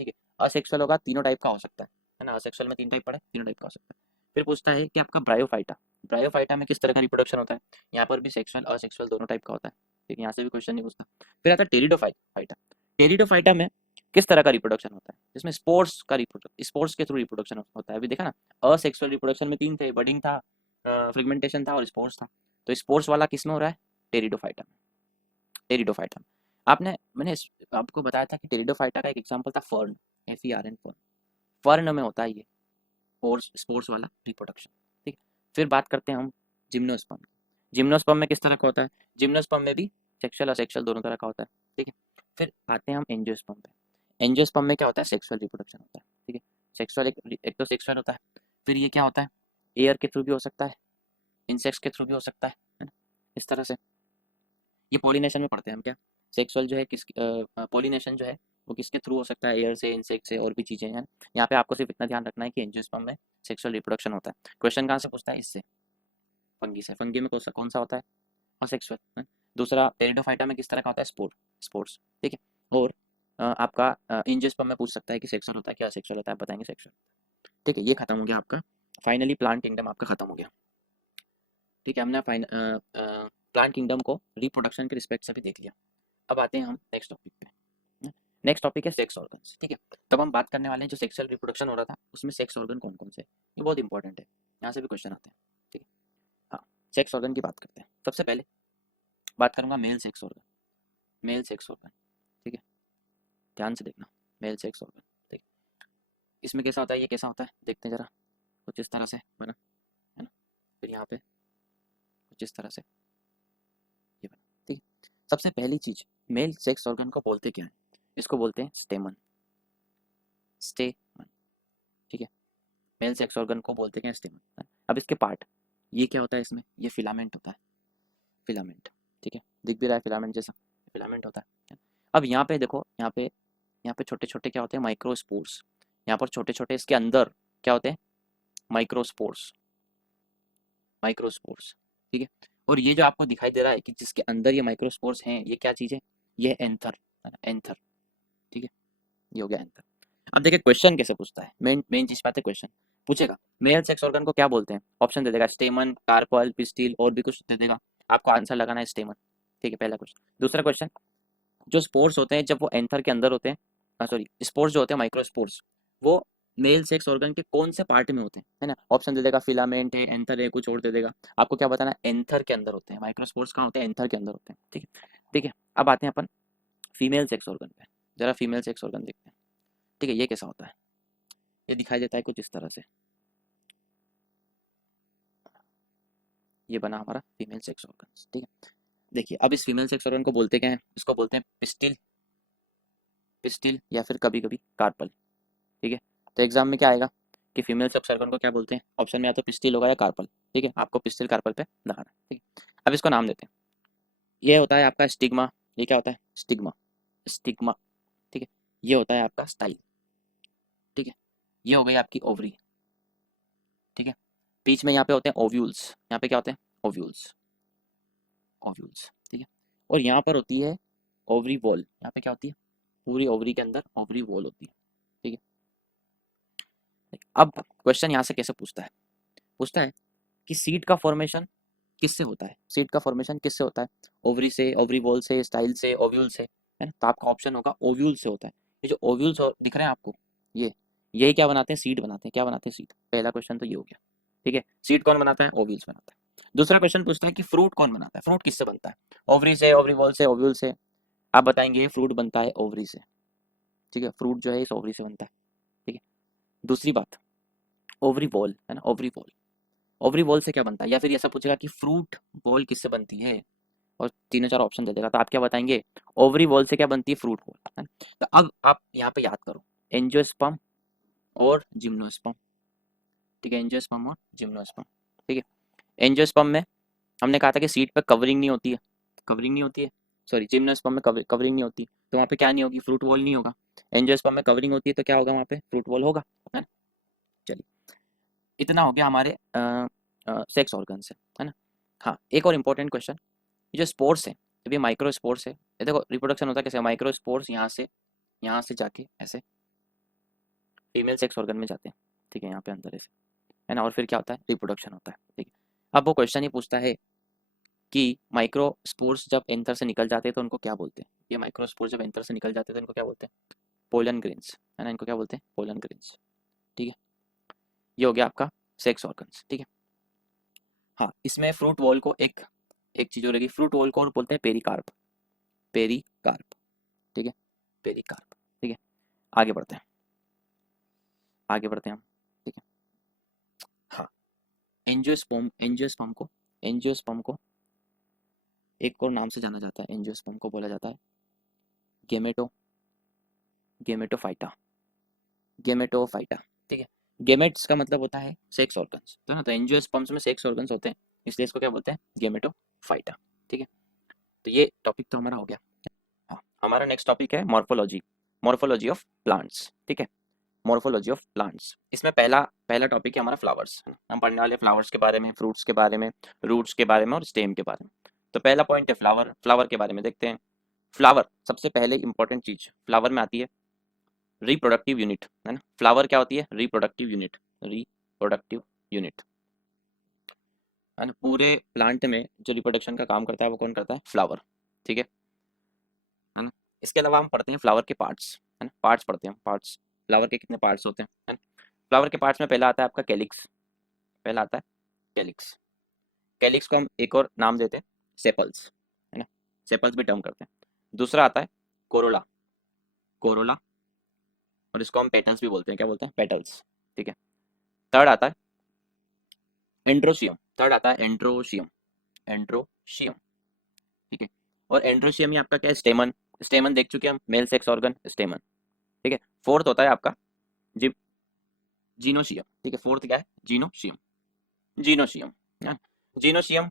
ठीक है, असेक्सुअल होगा तीनों टाइप का हो सकता है ना, असेक्सुअल में तीन टाइप पड़े, तीनों टाइप का हो सकता है। फिर पूछता है कि आपका ब्रायोफाइटा, ब्रायोफाइटा में किस तरह का रिप्रोडक्शन होता है, यहाँ पर भी सेक्सुअल असेक्सुअल दोनों टाइप का होता है, ठीक है, यहाँ से भी क्वेश्चन नहीं पूछता। फिर आता है टेरिडोफाइटा, टेरिडोफाइटा में किस तरह का रिप्रोडक्शन होता है, जिसमें स्पोर्ट्स का रिप्रोडक्शन, स्पोर्ट्स के थ्रू रिप्रोडक्शन होता है। अभी देखा ना, असेक्सुअल रिप्रोडक्शन में तीन थे, बडिंग था, फ्रेगमेंटेशन था और स्पोर्ट्स था, तो स्पोर्ट्स वाला किस में हो रहा है, टेरिडोफाइटा में, टेरिडोफाइटा में। मैंने आपको बताया था कि टेरिडोफाइटा का एक एग्जांपल था फर्न, FERN, फर्न, फर्न में होता है ये स्पोर्ट्स स्पोर्ट्स वाला रिप्रोडक्शन, ठीक है। फिर बात करते हैं हम जिम्नोस्पर्म, जिम्नोस्पर्म में किस तरह का होता है, जिम्नोस्पर्म में भी सेक्सुअल असेक्सुअल दोनों तरह का होता है, ठीक है। फिर आते हैं हम एंजियोस्पर्म पे, एंजियोस्पर्म में क्या होता है, सेक्सुअल रिप्रोडक्शन होता है, ठीक है, सेक्सुअल एक तो सेक्सुअल होता है, फिर ये क्या होता है, एयर के थ्रू भी हो सकता है, इंसेक्ट्स के थ्रू भी हो सकता है ना, इस तरह से। ये पॉलिनेशन में पढ़ते हैं हम क्या, सेक्सुअल जो है किस पॉलिनेशन जो है वो किसके थ्रू हो सकता है, एयर से, इंसेक्ट से, और भी चीज़ें हैं। यहाँ पे आपको सिर्फ इतना ध्यान रखना है कि एंजियोस्पर्म में सेक्सुअल रिप्रोडक्शन होता है। क्वेश्चन कहाँ से पूछता है, इससे, फंगी से, फंगी में कौन सा होता है, असेक्सुअल। दूसरा टेरिडोफाइटा में किस तरह का होता है, स्पोर्ट्स, ठीक है। और आपका एंजियोस्पर्म में पूछ सकता है कि सेक्सुअल होता है क्या असेक्सुअल होता है, बताएंगे सेक्सुअल, ठीक है। ये खत्म हो गया आपका, फाइनली प्लांट किंगडम आपका खत्म हो गया, ठीक है, हमने प्लांट किंगडम को रिप्रोडक्शन के रिस्पेक्ट से भी देख लिया। अब आते हैं हम नेक्स्ट टॉपिक पे, नेक्स्ट टॉपिक है सेक्स ऑर्गन्स, ठीक है। तब हम बात करने वाले हैं जो सेक्सुअल रिप्रोडक्शन हो रहा था उसमें सेक्स ऑर्गन कौन कौन से हैं, ये बहुत इंपॉर्टेंट है, यहाँ से भी क्वेश्चन आते हैं, ठीक है। हाँ, सेक्स ऑर्गन की बात करते हैं। सबसे पहले बात करूंगा male sex organ, male sex organ, ठीक है, ध्यान से देखना, मेल सेक्स ऑर्गन, ठीक है। इसमें कैसा होता है, ये कैसा होता है, देखते हैं जरा, कुछ इस तरह से बना, है ना, फिर यहाँ पे कुछ इस तरह से ये बना, ठीक है। सबसे पहली चीज, मेल सेक्स ऑर्गन को बोलते क्या है, इसको बोलते हैं स्टेमन, स्टेमन, ठीक है, मेल सेक्स ऑर्गन को बोलते हैं स्टेमन। अब इसके पार्ट, ये क्या होता है, इसमें ये फिलामेंट होता है, फिलामेंट, ठीक है, दिख भी रहा है फिलामेंट जैसा, फिलामेंट होता है। अब यहाँ पे देखो, यहाँ पे छोटे छोटे क्या होते हैं, माइक्रोस्पोर्स, यहाँ पर छोटे छोटे, इसके अंदर क्या होते हैं, माइक्रोस्पोर्स, माइक्रोस्पोर्स, ठीक है। और ये जो आपको दिखाई दे रहा है कि जिसके अंदर ये माइक्रोस्पोर्स हैं, ये क्या चीज़ है, ये एंथर, है ना, एंथर, ठीक है, ये हो गया एंथर। अब देखिए क्वेश्चन कैसे पूछता है, मेन मेन चीज बात है, क्वेश्चन पूछेगा मेल सेक्स ऑर्गन को क्या बोलते हैं, ऑप्शन दे देगा, स्टेमन, कार्पल, पिस्टिल, और भी कुछ दे देगा, आपको आंसर लगाना है स्टेमन। ठीक है, पहला क्वेश्चन। दूसरा क्वेश्चन, जो स्पोर्स होते हैं जब वो एंथर के अंदर होते हैं, सॉरी स्पोर्स जो होते हैं माइक्रो स्पोर्स, वो मेल सेक्स ऑर्गन के कौन से पार्ट में होते हैं, है ना? ऑप्शन दे देगा, फिलामेंट है, एंथर है, कुछ और दे देगा। आपको क्या बताना है? एंथर के अंदर होते हैं। माइक्रो स्पोर्स कहाँ होते हैं? एंथर के अंदर होते हैं। ठीक है, ठीक है। अब आते हैं अपन फीमेल सेक्स ऑर्गन पे। जरा फीमेल सेक्स ऑर्गन देखते हैं। ठीक है, ये कैसा होता है? ये दिखाई देता है कुछ इस तरह से। ये बना हमारा फीमेल सेक्स ऑर्गन। ठीक है, देखिए अब इस फीमेल सेक्स ऑर्गन को बोलते क्या है? इसको बोलते हैं पिस्टिल, पिस्टिल या फिर कभी कभी कार्पल। ठीक है, तो एग्जाम में क्या आएगा कि फीमेल सेक्स ऑर्गन को क्या बोलते हैं? ऑप्शन में या तो पिस्टिल होगा या कार्पल। ठीक है, आपको पिस्टिल कार्पल पे लगाना है। ठीक है, अब इसको नाम देते हैं। ये होता है आपका स्टिग्मा। ये क्या होता है? Stigma, stigma. ठीक है, ये होता है आपका स्टाइल। ठीक है, ये हो गई आपकी ओवरी। ठीक है, बीच में यहाँ पे होते हैं ओव्यूल्स। यहाँ पे क्या होते हैं? Ovules, ovules. ठीक है, और यहाँ पर होती है ओवरी वॉल। यहाँ पे क्या होती है? पूरी ओवरी के अंदर ओवरी वॉल होती है। ठीक है, अब क्वेश्चन यहाँ से कैसे पूछता है? पूछता है कि सीड का फॉर्मेशन किससे होता है? सीड का फॉर्मेशन किससे होता है? ओवरी से, ओवरी वॉल से, स्टाइल से, ओव्यूल से, है ना? तो आपका ऑप्शन होगा ओव्यूल से होता है। ये जो ओव्यूल्स दिख रहे हैं आपको, ये यही क्या बनाते हैं? सीड बनाते हैं। क्या बनाते हैं? सीड। पहला क्वेश्चन तो ये हो गया। ठीक है, सीड कौन बनाता है? ओव्यूल्स बनाता है। दूसरा क्वेश्चन पूछता है कि फ्रूट कौन बनाता है? फ्रूट किससे बनता है? ओवरी से, ओवरी वॉल से, ओव्यूल से। आप बताएंगे फ्रूट बनता है ओवरी से। ठीक है, फ्रूट जो है इस ओवरी से बनता है। ठीक है, दूसरी बात, ओवरी वॉल है ना, ओवरी वॉल, ओवरी वॉल से क्या बनता है? या फिर ऐसा पूछेगा कि फ्रूट बॉल किससे बनती है, और तीनों चार ऑप्शन दे देगा, तो आप क्या बताएंगे? ओवरी वॉल से क्या बनती है? फ्रूट बॉल, है ना? तो अब आप यहाँ पे याद करो, एंजियोस्पर्म और जिम्नोस्पर्म। ठीक है, एंजियोस्पर्म और जिम्नोस्पर्म। ठीक है, एंजियोस्पर्म में हमने कहा था कि सीट पे कवरिंग नहीं होती है, कवरिंग नहीं होती है। सॉरी, जिम्नोस्पर्म में कवरिंग नहीं होती, तो वहाँ पे क्या नहीं होगी? फ्रूट वॉल नहीं होगा। एंजियोस्पर्म में कवरिंग होती है, तो क्या होगा? वहाँ पे फ्रूट वॉल होगा, है ना? चलिए, इतना हो गया हमारे सेक्स ऑर्गन से, है ना? हाँ, एक और इम्पोर्टेंट क्वेश्चन, ये जो स्पोर्स है, जब ये माइक्रो स्पोर्स है, ये देखो रिप्रोडक्शन होता है कैसे? माइक्रो स्पोर्स यहाँ से जाके ऐसे फीमेल सेक्स ऑर्गन में जाते हैं। ठीक है, यहाँ पे अंदर ऐसे, है ना? और फिर क्या होता है? रिप्रोडक्शन होता है। ठीक है, अब वो क्वेश्चन ये पूछता है कि माइक्रो स्पोर्स जब एंथर से निकल जाते हैं तो उनको क्या बोलते हैं? ये माइक्रो स्पोर्स जब एंथर से निकल जाते हैं तो इनको क्या बोलते हैं? पोलन ग्रेन्स, है ना? इनको क्या बोलते हैं? Pollen grains. ठीक है, ये हो गया आपका सेक्स ऑर्गन्स। ठीक है, हाँ, इसमें फ्रूट वॉल को एक एक चीज हो रहेगी, फ्रूट वॉल को और बोलते हैं पेरिकार्प, पेरिकार्प। ठीक है, पेरिकार्प। ठीक है, आगे बढ़ते हैं, आगे बढ़ते हैं हम। ठीक है, हाँ, एंजियोस्पर्म, एंजियोस्पर्म को एक और नाम से जाना जाता है। एंजियोस्पर्म को बोला जाता है गेमेटो, गेमेटोफाइटा, गेमेटोफाइटा। ठीक है, गेमेट्स का मतलब होता है सेक्स ऑर्गन्स, तो ना, तो एंजियोस्पर्म्स में सेक्स ऑर्गन्स होते हैं, इसलिए इसको क्या बोलते हैं? गेमेटोफाइटा। ठीक है, तो ये टॉपिक तो हमारा हो गया। हाँ, हमारा नेक्स्ट टॉपिक है मॉर्फोलॉजी, मॉर्फोलॉजी ऑफ प्लांट्स। ठीक है, मॉर्फोलॉजी ऑफ प्लांट्स। इसमें पहला पहला टॉपिक है हमारा फ्लावर्स। हम पढ़ने वाले फ्लावर्स के बारे में, फ्रूट्स के बारे में, रूट्स के बारे में और स्टेम के बारे में। तो पहला पॉइंट है फ्लावर। फ्लावर के बारे में देखते हैं। फ्लावर, सबसे पहले इंपॉर्टेंट चीज फ्लावर में आती है रिप्रोडक्टिव यूनिट, है ना? फ्लावर क्या होती है? रिप्रोडक्टिव यूनिट, रिप्रोडक्टिव यूनिट, है ना? पूरे प्लांट में जो रिप्रोडक्शन का काम करता है वो कौन करता है? फ्लावर। ठीक है ना? इसके अलावा हम पढ़ते हैं फ्लावर के पार्ट्स, है ना? पार्ट्स पढ़ते हैं, पार्ट्स। फ्लावर के कितने पार्ट्स होते हैं, है ना? फ्लावर के पार्ट्स में पहला आता है आपका कैलिक्स, पहला आता है कैलिक्स। कैलिक्स को हम एक और नाम देते हैं सेपल्स, है ना? सेपल्स भी टर्म करते हैं। दूसरा आता है कोरोला, कोरोला, और इसको हम पेटल्स भी बोलते हैं। क्या बोलते हैं? पेटल्स। ठीक है, थर्ड आता है एंड्रोशियम, थर्ड आता है एंड्रोशियम, एंड्रोशियम। ठीक है, और एंड्रोशियम ही आपका क्या है? स्टेमन, स्टेमन देख चुके हैं हम, मेल सेक्स ऑर्गन स्टेमन। ठीक है, फोर्थ होता है आपका जिप जीनोशियम। ठीक है, फोर्थ क्या है? जीनोशियम, जीनोशियम, है। जीनोशियम,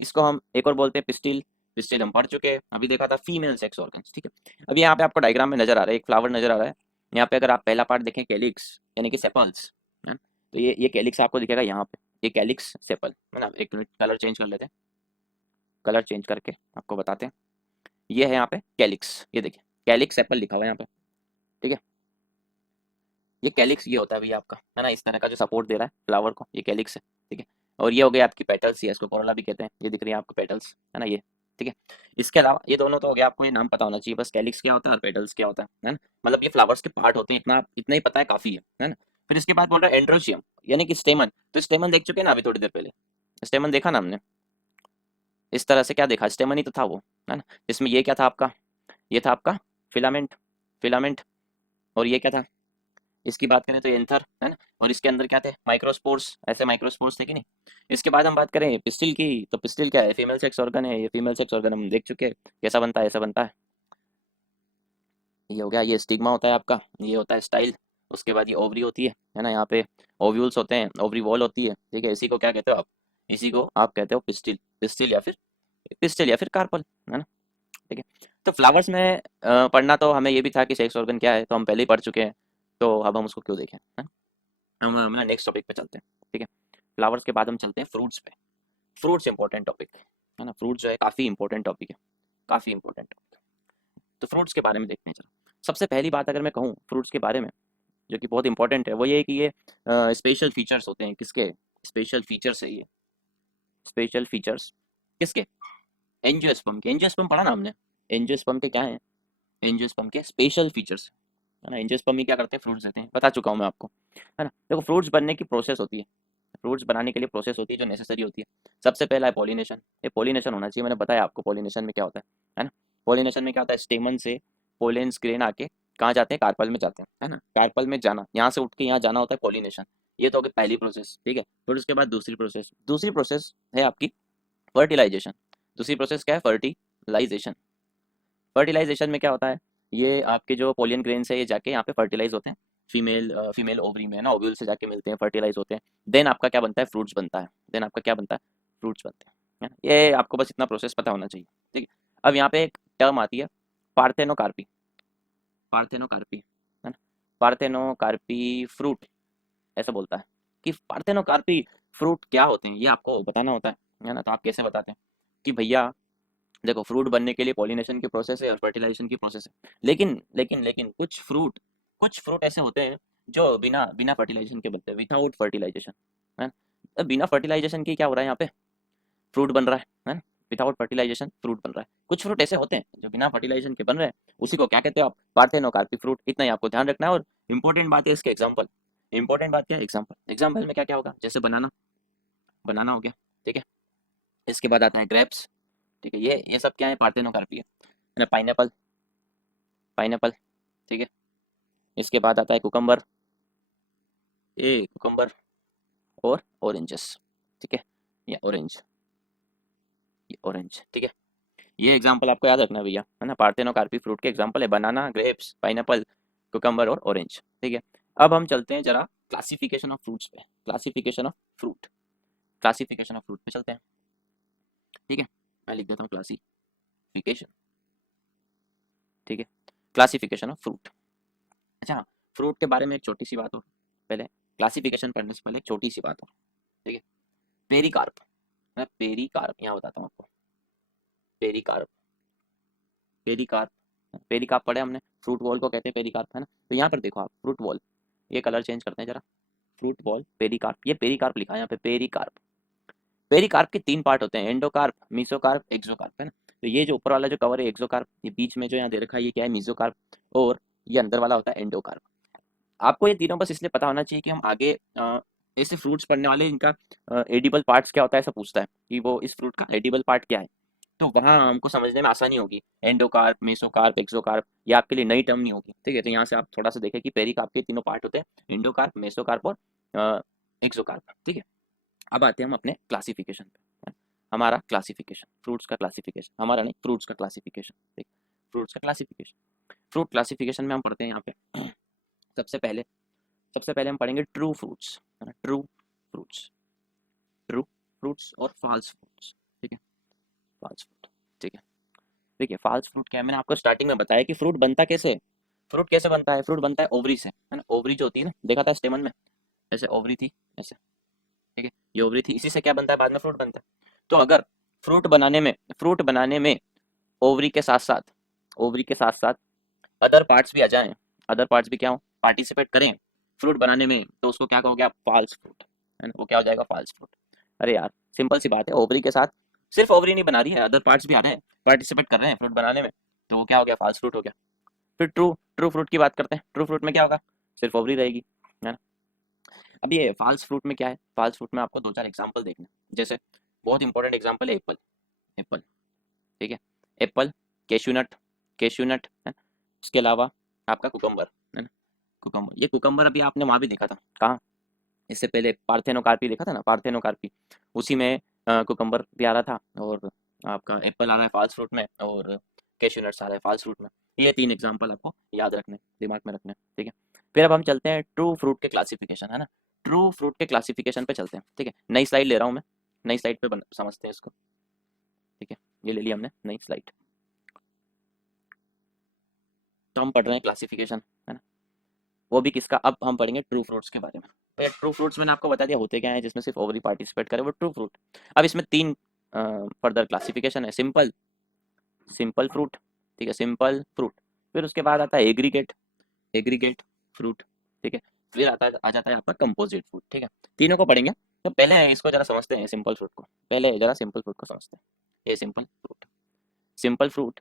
इसको हम एक और बोलते हैं पिस्टिल, पिस्टिल हम पढ़ चुके हैं, अभी देखा था फीमेल सेक्स ऑर्गन्स। ठीक है, अब यहाँ पे आपको डायग्राम में नजर आ रहा है एक फ्लावर नजर आ रहा है। यहाँ पे अगर आप पहला पार्ट देखें कैलिक्स यानी कि सेपल्स, है, तो ये कैलिक्स आपको दिखेगा यहाँ पे, ये कैलिक्स सेपल, है ना? एक मिनट कलर चेंज कर लेते हैं, कलर चेंज करके आपको बताते हैं। ये है यहाँ पे कैलिक्स, ये देखिए कैलिक्स सेपल लिखा हुआ है यहाँ पे। ठीक है, ये कैलिक्स ये होता है भैया आपका, है ना? इस तरह का जो सपोर्ट दे रहा है फ्लावर को, ये कैलिक्स है। ठीक है, और ये हो गई आपकी पेटल्स, ये इसको कोरोला भी कहते हैं, ये दिख रही है आपको पेटल्स, है ना ये, ठीक है। इसके अलावा ये दोनों तो हो गया, आपको ये नाम पता होना चाहिए बस, कैलिक्स क्या होता है और पेटल्स क्या होता है ना। मतलब ये फ्लावर्स के पार्ट होते हैं, इतना इतना ही पता है काफी है ना। फिर इसके बाद बोल रहा है एंड्रोशियम, यानी कि स्टेमन। तो स्टेमन देख चुके हैं ना अभी थोड़ी देर पहले, स्टेमन देखा ना हमने, इस तरह से क्या देखा, स्टेमन ही तो था वो, है ना। इसमें ये क्या था आपका, ये था आपका फिलामेंट, फिलामेंट। और ये क्या था, इसकी बात करें तो ये एंथर, है ना। और इसके अंदर क्या थे, माइक्रोस्पोर्स, ऐसे माइक्रोस्पोर्स थे कि नहीं। इसके बाद हम बात करें पिस्टिल की, तो पिस्टिल क्या है, फीमेल सेक्स ऑर्गन है। ये फीमेल सेक्स ऑर्गन हम देख चुके हैं कैसा बनता है, ऐसा बनता है। ये हो गया, ये स्टिग्मा होता है आपका, ये होता है स्टाइल। उसके बाद ये ओवरी होती है ना, यहाँ पे ओव्यूल्स होते हैं, ओवरी वॉल होती है, ठीक है। इसी को क्या कहते हो आप, इसी को आप कहते हो पिस्टिल, पिस्टिल या फिर पिस्टिल या फिर कार्पल, है ना, ठीक है। तो फ्लावर्स में पढ़ना तो हमें ये भी था कि सेक्स ऑर्गन क्या है, तो हम पहले ही पढ़ चुके हैं, तो अब हम उसको क्यों देखें, है ना। हम अपना नेक्स्ट टॉपिक पे चलते हैं, ठीक है। फ्लावर्स के बाद हम चलते हैं फ्रूट्स पे। फ्रूट्स इंपॉर्टेंट टॉपिक है ना, फ्रूट्स जो है काफ़ी इंपॉर्टेंट टॉपिक है, काफ़ी इंपॉर्टेंट टॉपिक। तो फ्रूट्स के बारे में देखते हैं चलो। सबसे पहली बात अगर मैं कहूँ फ्रूट्स के बारे में, जो कि बहुत इंपॉर्टेंट है, वो ये है कि ये स्पेशल फीचर्स होते हैं, किसके स्पेशल फीचर्स है ये, स्पेशल फीचर्स किसके, एंजियोस्पर्म के। एंजियोस्पर्म पढ़ा ना हमने, एंजियोस्पर्म के क्या है, एंजियोस्पर्म के स्पेशल फीचर्स, है ना। एंजियोस्पर्म ही क्या करते हैं, फ्रूट्स देते हैं, बता चुका हूँ मैं आपको, है ना। देखो फ्रूट्स बनने की प्रोसेस होती है, फ्रूट्स बनाने के लिए प्रोसेस होती है जो नेसेसरी होती है। सबसे पहला है पॉलिनेशन, ये पॉलिनेशन होना चाहिए, मैंने बताया आपको पॉलिनेशन में क्या होता है ना। पॉलिनेशन में क्या होता है, स्टेमन से पोलेन्स ग्रेन आके कहाँ जाते हैं, कार्पल में जाते हैं, है ना। कार्पल में जाना, यहाँ से उठ के यहाँ जाना होता है पॉलिनेशन। ये तो होगी पहली प्रोसेस, ठीक है। फिर उसके बाद दूसरी प्रोसेस, दूसरी प्रोसेस है आपकी फर्टिलाइजेशन। दूसरी प्रोसेस क्या है, फर्टिलाइजेशन। फर्टिलाइजेशन में क्या होता है, ये आपके जो पोलियन ग्रेन्स है ये जाके यहाँ पे फर्टिलाइज होते हैं, फीमेल ओवरी में, है ना, ओव्यूल से जाके मिलते हैं, फर्टिलाइज होते हैं। देन आपका क्या बनता है, फ्रूट्स बनता है। देन आपका क्या बनता है, फ्रूट्स बनते हैं, है ना? ये आपको बस इतना प्रोसेस पता होना चाहिए, ठीक है। अब यहाँ पे एक टर्म आती है पार्थेनोकार्पी, पार्थेनोकार्पी, है ना। पार्थेनोकार्पी फ्रूट, ऐसा बोलता है कि पार्थेनोकार्पी फ्रूट क्या होते हैं, ये आपको बताना होता है ना। तो आप कैसे बताते हैं कि भैया देखो फ्रूट बनने के लिए पॉलिनेशन की प्रोसेस है और फर्टिलाइजेशन की प्रोसेस है, लेकिन कुछ फ्रूट ऐसे होते हैं जो बिना बिना फर्टिलाइजेशन के बनते हैं, विदाउट फर्टिलाइजेशन, है ना। अब बिना फर्टिलाइजेशन के क्या हो रहा है यहाँ पे, फ्रूट बन रहा है ना। विदाउट फर्टिलाइजेशन फ्रूट बन रहा है। कुछ फ्रूट ऐसे होते हैं जो बिना फर्टिलाइजेशन के बन रहे हैं, उसी को क्या कहते हो आप, पार्थेनोकार्पी फ्रूट। इतना ही आपको ध्यान रखना है। और इंपॉर्टेंट बात है इसके एग्जाम्पल, इंपॉर्टेंट बात क्या है, एग्जाम्पल। एग्जाम्पल में क्या क्या होगा, जैसे बनाना, बनाना हो गया, ठीक है। इसके बाद आता है ग्रेप्स, ठीक है। ये सब क्या है, पार्थेनोकार्पी है ना। पाइनएप्पल, पाइनएप्पल, ठीक है। इसके बाद आता है कुकम्बर, ये कुकम्बर और ऑरेंजेस, ठीक है। ये ऑरेंज, ये ऑरेंज, ठीक है। ये एग्जांपल आपको याद रखना है भैया, है ना। पार्थेनोकार्पी फ्रूट के एग्जांपल है बनाना, ग्रेप्स, पाइनएप्पल, कुकम्बर और ऑरेंज, ठीक है। अब हम चलते हैं जरा क्लासिफिकेशन ऑफ फ्रूट्स पे, classification of fruit, classification of fruit पे चलते हैं, ठीक है। मैं लिख देता हूँ क्लासिफिकेशन, ठीक है। Classification of fruit. अच्छा, फ्रूट के बारे में एक छोटी सी बात हो, पहले क्लासिफिकेशन पढ़ने से पहले एक छोटी सी बात हो, ठीक है। पेरिकार्प, मैं पेरिकार्प यहाँ बताता हूँ आपको, पेरिकार्प, पेरिकार्प, पेरिकार्प पढ़े हमने, फ्रूट वॉल को कहते हैं पेरिकार्प, है ना। तो यहाँ पर देखो आप फ्रूट वॉल, ये कलर चेंज करते हैं जरा, फ्रूट बॉल पेरिकार्प, ये पेरिकार्प लिखा है यहाँ पे, पेरिकार्प। पेरिकार्प के तीन पार्ट होते हैं, एंडोकार्प, मीसोकार्प, एक्सोकार्प, है ना। तो ये जो ऊपर वाला जो कवर है एक्सोकार्प, ये बीच में जो यहाँ दे रखा है ये क्या है, मीसोकार्प, और ये अंदर वाला होता है एंडोकार्प। आपको ये तीनों बस इसलिए पता होना चाहिए कि हम आगे ऐसे फ्रूट्स पढ़ने वाले इनका एडिबल पार्ट्स क्या होता है ऐसा पूछता है कि वो इस फ्रूट का एडिबल पार्ट क्या है, तो वहाँ हमको समझने में आसानी होगी। एंडोकार्प, मेसोकार्प, एक्सोकार्प, ये आपके लिए नई टर्म नहीं होगी, ठीक है। तो यहाँ से आप थोड़ा सा देखें कि पेरिकार्प के तीनों पार्ट होते हैं, एंडोकार्प, मेसोकार्प और एक्सोकार्प, ठीक है। अब आते हैं हम अपने क्लासिफिकेशन पे, हमारा क्लासिफिकेशन, फ्रूट्स का क्लासिफिकेशन, हमारा नहीं, फ्रूट्स का क्लासिफिकेशन, ठीक। फ्रूट्स का क्लासिफिकेशन, फ्रूट क्लासिफिकेशन में हम पढ़ते हैं यहाँ पे सबसे पहले, सबसे पहले हम पढ़ेंगे ट्रू फ्रूट्स, है ना, ट्रू फ्रूट्स, ट्रू फ्रूट्स और फॉल्स फ्रूट्स, ठीक है, फॉल्स फ्रूट, ठीक है। देखिए फॉल्स फ्रूट क्या है, मैंने आपको स्टार्टिंग में बताया कि फ्रूट बनता कैसे है, फ्रूट कैसे बनता है, फ्रूट बनता है ओवरी से, है ना। ओवरी जो होती है ना, देखा था स्टेमन में, ऐसे ओवरी थी, ऐसे, ठीक है, ये ओवरी थी, इसी से क्या बनता है, बाद में फ्रूट बनता है। तो अगर फ्रूट बनाने में, फ्रूट बनाने में ओवरी के साथ साथ, ओवरी के साथ साथ अदर पार्ट्स भी आ जाएं, अदर पार्ट्स भी क्या हो, पार्टिसिपेट करें फ्रूट बनाने में, तो उसको क्या कहोगे आप, फॉल्स फ्रूट, है ना, वो क्या हो जाएगा, फॉल्स फ्रूट। अरे यार सिंपल सी बात है, ओवरी के साथ सिर्फ ओवरी नहीं बना रही है, अदर पार्ट्स भी आ रहे हैं, पार्टिसिपेट कर रहे हैं फ्रूट बनाने में, तो वो क्या हो गया, फाल्स फ्रूट हो गया। फिर ट्रू ट्रू फ्रूट की बात करते हैं। ट्रू फ्रूट में क्या होगा, सिर्फ ओवरी रहेगी, है ना। अब ये फाल्स फ्रूट में क्या है, फाल्स फ्रूट में आपको दो चार एग्जांपल देखने हैं। जैसे बहुत इंपॉर्टेंट एग्जांपल है एप्पल, एप्पल, ठीक है, एप्पल, कैश्यूनट, कैश्यूनट है, इसके अलावा आपका कुकम्बर, है ना, कुकम्बर। ये कुकम्बर अभी आपने वहाँ भी देखा था, कहाँ, इससे पहले पार्थेनोकार्पी देखा था ना, पार्थेनोकार्पी, उसी में कुकम्बर भी आ रहा था, और आपका एप्पल आ रहा है फाल्स फ्रूट में, और कैश्यूनट्स आ रहा है फाल्स फ्रूट में। ये तीन एग्जांपल आपको याद रखने, दिमाग में रखने, ठीक है। फिर अब हम चलते हैं ट्रू फ्रूट के क्लासिफिकेशन, है ना, ट्रू फ्रूट के क्लासिफिकेशन पे चलते हैं, ठीक है। नई स्लाइड ले रहा हूँ मैं, नई स्लाइड पे समझते हैं इसको, ठीक है। ये ले लिया हमने नई स्लाइड, तो हम पढ़ रहे हैं क्लासिफिकेशन, है ना, वो भी किसका, अब हम पढ़ेंगे ट्रू फ्रूट्स के बारे में। तो ट्रू फ्रूट्स मैंने आपको बता दिया होते क्या है, जिसमें सिर्फ ओवरी पार्टिसिपेट करे वो ट्रू फ्रूट। अब इसमें तीन फर्दर क्लासिफिकेशन है, सिंपल, सिंपल फ्रूट, ठीक है, सिंपल फ्रूट। फिर उसके बाद आता है एग्रीगेट, एग्रीगेट फ्रूट, ठीक है। फिर आ जाता है आपका कंपोजिट फ्रूट, ठीक है। तीनों को पढ़ेंगे, तो पहले इसको जरा समझते हैं सिंपल फ्रूट को, पहले जरा सिंपल फ्रूट को समझते हैं। ये सिंपल फ्रूट, सिंपल फ्रूट,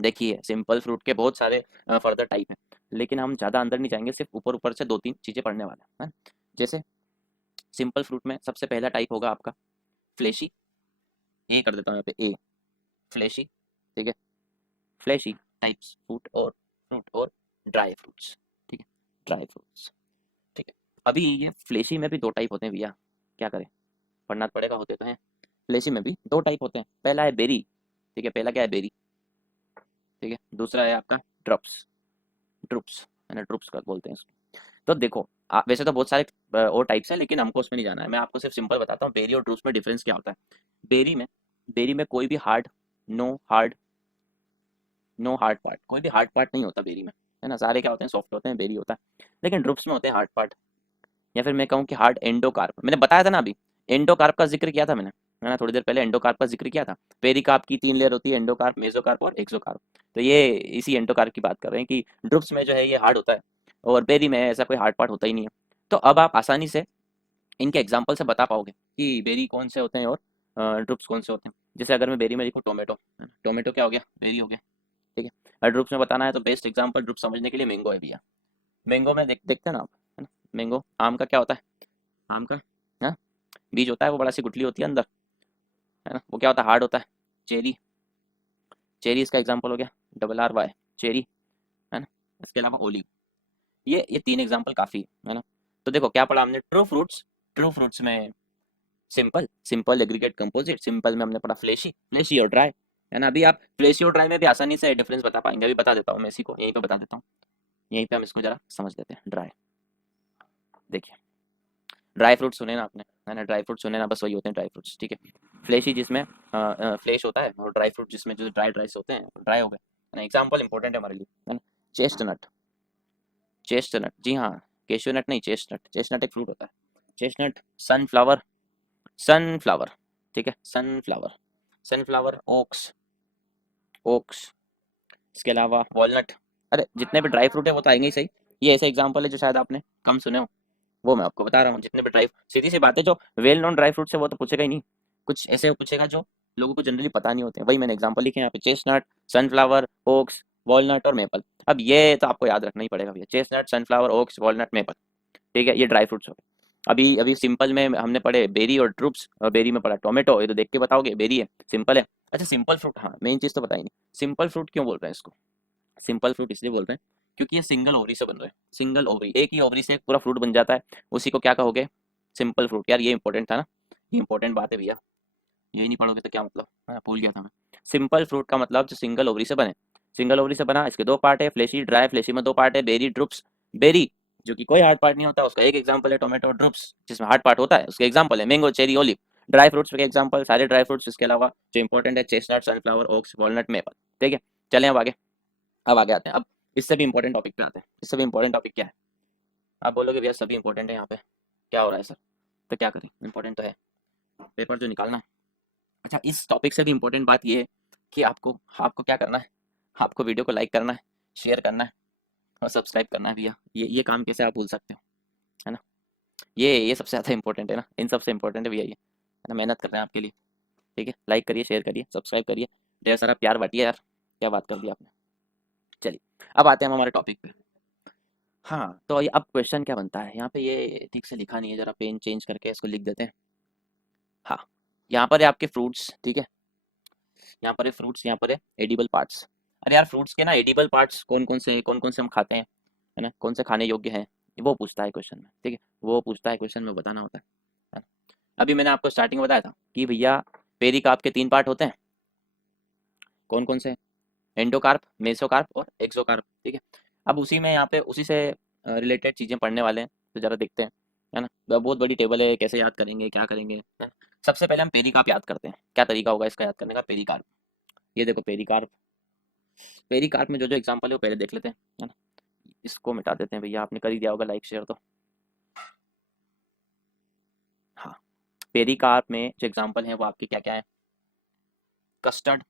देखिए सिंपल फ्रूट के बहुत सारे फर्दर टाइप हैं, लेकिन हम ज़्यादा अंदर नहीं जाएंगे, सिर्फ ऊपर ऊपर से दो तीन चीज़ें पढ़ने वाले हैं, है। जैसे सिंपल फ्रूट में सबसे पहला टाइप होगा आपका फ्लेशी, ए कर देता हूँ यहाँ पे, ए फ्लेशी, ठीक है, फ्लेशी टाइप्स फ्रूट और ड्राई फ्रूट्स, ठीक है, ड्राई फ्रूट्स, ठीक है। अभी ये फ्लेशी में भी दो टाइप होते हैं भैया, क्या करें, पढ़ना तो पड़ेगा, होते तो हैं। फ्लेशी में भी दो टाइप होते हैं, पहला है बेरी, ठीक है, पहला क्या है, बेरी, ठीक है। दूसरा है आपका ड्रप्स, ड्रुप्स, है ना, ड्रुप्स का बोलते हैं इसको। तो देखो वैसे तो बहुत सारे और टाइप्स हैं, लेकिन हमको उसमें नहीं जाना है, मैं आपको सिर्फ सिंपल बताता हूँ बेरी और ड्रूप्स में डिफरेंस क्या होता है। बेरी में, बेरी में कोई भी hard, no hard, no hard part, कोई भी हार्ड पार्ट नहीं होता बेरी में, है ना, सारे क्या होते हैं, सॉफ्ट होते हैं, बेरी होता है। लेकिन ड्रूप्स में होते हैं हार्ड पार्ट, या फिर मैं कहूँ कि हार्ड एंडोकार्प। मैंने बताया था ना अभी, एंडोकार्प का जिक्र किया था मैंने, है ना, थोड़ी देर पहले एंडोकार्प का जिक्र किया था। पेरिकार्प की तीन लेयर होती है, एंडोकार्प, मेसोकार्प और एक्सोकार्प। तो ये इसी एंडोकार्प की बात कर रहे हैं कि ड्रुप्स में जो है ये हार्ड होता है, और बेरी में ऐसा कोई हार्ड पार्ट होता ही नहीं है। तो अब आप आसानी से इनके एग्जाम्पल से बता पाओगे कि बेरी कौन से होते हैं और ड्रुप्स कौन से होते हैं। जैसे अगर मैं बेरी में लिखूँ टोमेटो, टोमेटो क्या हो गया, बेरी हो गया, ठीक है। और ड्रुप्स में बताना है तो बेस्ट एग्जाम्पल ड्रुप समझने के लिए मैंगो है भैया। मैंगो में देखते हैं ना आप, है ना, मैंगो, आम का क्या होता है, आम का, हाँ, बीज होता है, वो बड़ा सी गुठली होती है अंदर, है ना, वो क्या होता है, हार्ड होता है। चेरी, चेरी इसका एग्जाम्पल हो गया, डबल आर वाई, चेरी, है ना। इसके अलावा ओलिव, ये तीन एग्जाम्पल काफ़ी है ना। तो देखो क्या पढ़ा हमने, ट्रू फ्रूट्स, ट्रू फ्रूट्स में simple, simple aggregate composite, simple में हमने पढ़ा फ्लेशी, फ्लेशी और ड्राई, है ना। अभी आप फ्लेशी और ड्राई में भी आसानी से डिफरेंस बता पाएंगे, अभी बता देता हूँ मैं इसी को, यहीं पे बता देता हूँ, यहीं पे हम इसको जरा समझ लेते हैं। ड्राई, देखिए ड्राई फ्रूट सुने ना आपने, है ना, ड्राई फ्रूट सुने ना, बस वही होते हैं ड्राई फ्रूट्स, ठीक है। फ्लेशी जिसमें फ्लेश होता है, और ड्राई फ्रूट जिसमें जो ड्राई ड्राइस होते हैं, ड्राई हो गए, है ना। एग्जाम्पल इंपॉर्टेंट है हमारे लिए, है ना। चेस्टनट, चेस्टनट, जी हाँ, केशूनट नहीं, चेस्टनट, चेस्टनट एक फ्रूट होता है, चेस्टनट। सनफ्लावर, सनफ्लावर, ठीक है, सनफ्लावर, सनफ्लावर, ओक्स, ओक्स, इसके अलावा वॉलनट। अरे जितने भी ड्राई फ्रूट है वो तो आएंगे ही सही, ये ऐसे एग्जाम्पल है जो शायद आपने कम सुने हो, वो मैं आपको बता रहा हूँ। जितने भी ड्राई, सीधी सी बात है, जो वेल नोन ड्राई फ्रूट्स है वो तो पूछेगा ही नहीं, कुछ ऐसे पूछेगा जो लोगों को जनरली पता नहीं होते हैं, वही मैंने एग्जाम्पल लिखे हैं यहाँ पे, चेस्टनट, सनफ्लावर, ओक्स, वॉलनट और मेपल। अब ये तो आपको याद रखना ही पड़ेगा भैया, chestnut, sunflower, oaks, walnut, maple, ठीक है, ये ड्राई फ्रूट्स हो गए। अभी अभी सिंपल में हमने पढ़े बेरी और ड्रुप्स, और बेरी में पढ़ा टोमेटो, ये तो देख के बताओगे बेरी है, सिंपल है। अच्छा सिंपल फ्रूट, हाँ मेन चीज़ तो बताई नहीं, सिंपल फ्रूट क्यों बोल रहे हैं इसको, सिंपल फ्रूट इसलिए बोल रहे हैं क्योंकि ये सिंगल ओवरी से बन रहे हैं, सिंगल ओवरी, एक ही ओवरी से एक पूरा फ्रूट बन जाता है, उसी को क्या कहोगे, सिंपल फ्रूट। यार ये इंपॉर्टेंट था ना, ये इंपॉर्टेंट बात है भैया, यही नहीं पढ़ोगे तो क्या मतलब, मैं भूल गया था मैं। सिंपल फ्रूट का मतलब जो सिंगल ओवरी से बने, सिंगल ओवरी से बना, इसके दो पार्ट है, फ्लेशी, ड्राई, फ्लेशी में दो पार्ट है, बेरी, ड्रुप्स। बेरी जो कि कोई हार्ड पार्ट नहीं होता, उसका एक एग्जाम्पल है टोमेटो, ड्रुप्स जिसमें हार्ड पार्ट होता है उसके एग्जाम्पल है mango, cherry, olive. Dry fruits के एग्जाम्पल सारे ड्राई फ्रूट्स, इसके अलावा जो इंपॉर्टेंट है chestnut, sunflower, oaks, walnut, maple, ठीक है। चलें अब आगे, अब आगे आते हैं, अब इससे भी इंपॉर्टेंट टॉपिक पे आते हैं। इससे भी इंपॉर्टेंट टॉपिक क्या है, आप बोलोगे भैया सभी इंपॉर्टेंट है यहाँ पे, क्या हो रहा है सर, तो क्या करें, इंपॉर्टेंट तो है, पेपर जो निकालना है। अच्छा इस टॉपिक से भी इंपॉर्टेंट बात ये है कि आपको आपको क्या करना है, आपको वीडियो को लाइक करना है, शेयर करना है और सब्सक्राइब करना है भैया। ये काम कैसे आप भूल सकते हो, है ना। ये सबसे ज़्यादा इंपॉर्टेंट है ना, इन सबसे इंपॉर्टेंट है भैया ये। ना, मेहनत कर रहे हैं आपके लिए। ठीक है, लाइक करिए, शेयर करिए, सब्सक्राइब करिए, ढेर सारा प्यार बांटिए यार। क्या बात कर दी आपने। चलिए, अब आते हैं हम हमारे टॉपिक पे। हाँ, तो ये अब क्वेश्चन क्या बनता है, यहाँ पे ये ठीक से लिखा नहीं है, जरा पेन चेंज करके इसको लिख देते हैं। हाँ, यहाँ पर है आपके फ्रूट्स, ठीक है, यहाँ पर है फ्रूट्स, यहाँ पर है एडिबल पार्ट्स। अरे यार, फ्रूट्स के ना एडिबल पार्ट्स कौन कौन से हम खाते हैं, है ना, कौन से खाने योग्य हैं, वो पूछता है क्वेश्चन में। ठीक है, वो पूछता है क्वेश्चन में, बताना होता है ना? अभी मैंने आपको स्टार्टिंग में बताया था कि भैया पेरिकार्प के 3 पार्ट होते हैं। कौन कौन से? एंडोकार्प, मेसोकार्प और एक्सोकार्प। ठीक है, अब उसी में यहाँ पे उसी से रिलेटेड चीज़ें पढ़ने वाले हैं, तो जरा देखते हैं, है ना। बहुत बड़ी टेबल है, कैसे याद करेंगे, क्या करेंगे, है ना? सबसे पहले हम पेरिकार्प याद करते हैं। क्या तरीका होगा इसका याद करने का? पेरिकार्प, ये देखो पेरिकार्प। पेरिकार्प में जो जो एग्जाम्पल है वो पहले देख लेते हैं, है ना। इसको मिटा देते हैं भैया, आपने कर ही दिया होगा लाइक शेयर तो। हाँ, पेरिकार्प में जो एग्जाम्पल है वो आपके क्या क्या है? Custard,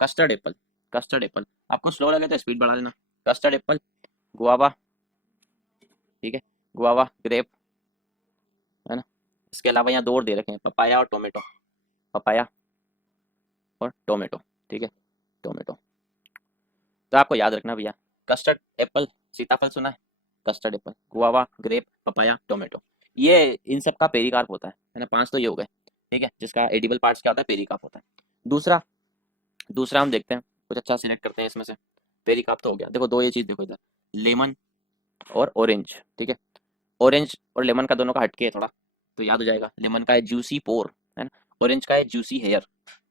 custard Apple, custard Apple. आपको स्लो लगे तो स्पीड बढ़ा लेना। कस्टर्ड एप्पल, गुआवा, ठीक है, गुआवा, ग्रेप, है ना। इसके अलावा यहाँ 2 और दे रखे हैं, पपाया और टोमेटो, पपाया और टोमेटो, ठीक है, टोमेटो। तो आपको याद रखना भैया, कस्टर्ड एप्पल, सीताफल सुना है, custard apple, guava, grape, papaya, tomato, ये इन सब का पेरिकार्प होता है ना। 5 तो ये हो गए, ठीक है, जिसका एडिबल पार्ट्स क्या होता है? पेरिकार्प होता है। दूसरा, दूसरा हम देखते हैं, कुछ अच्छा सिलेक्ट करते हैं इसमें से। पेरिकार्प तो हो गया, देखो 2 ये चीज़ देखो इधर, लेमन और ऑरेंज, ठीक है। ऑरेंज और लेमन का दोनों का हटके है थोड़ा, तो याद हो जाएगा। लेमन का है जूसी पोर, है ना। ऑरेंज का है जूसी हेयर,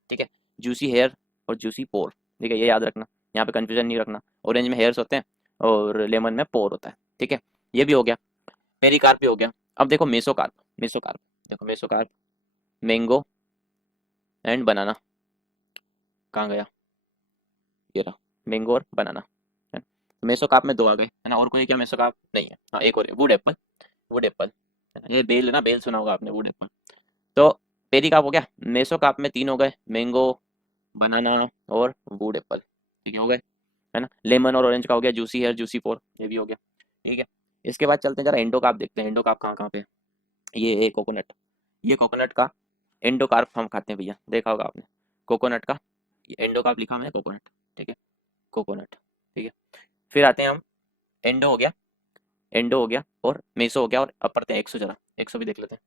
ठीक है, जूसी हेयर और जूसी पोर, ठीक है, ये याद रखना, यहाँ पे कंफ्यूजन नहीं रखना। ऑरेंज में हेयर्स होते हैं और लेमन में पोर होता है, ठीक है। ये भी हो गया, पेरिकार्प भी हो गया। अब देखो मेसोकार्प, मेसोकार्प, देखो मेसोकार्प, मैंगो एंड बनाना, कहाँ गया, ये रहा, मैंगो और बनाना, है ना? मेसोकार्प में 2 आ गए, है ना। और कोई क्या मेसोकार्प नहीं है? हाँ, एक और वुड एप्पल, वुड एप्पल, है ना? ये बेल है ना, बेल सुना होगा आपने, वुड एप्पल। तो पेरिकार्प हो गया। मेसोकार्प में 3 हो गए, मैंगो, बनाना और वुड एप्पल, ठीक है, हो गए, है ना। लेमन और ऑरेंज का हो गया, जूसी हेयर, जूसी पोर, ये भी हो गया, ठीक है। इसके बाद चलते हैं जरा एंडोकार्प देखते हैं। एंडोकार्प कहाँ कहाँ पे है? ये है कोकोनट, ये कोकोनट का एंडोकार्प हम खाते हैं भैया, देखा होगा आपने, कोकोनट का ये एंडोकार्प लिखा मैंने, कोकोनट, ठीक है, कोकोनट, ठीक है। फिर आते हैं हम, एंडो हो गया, एंडो हो गया और मेसो हो गया, और अब पढ़ते हैं एक्सो, जरा एक्सो भी देख लेते हैं।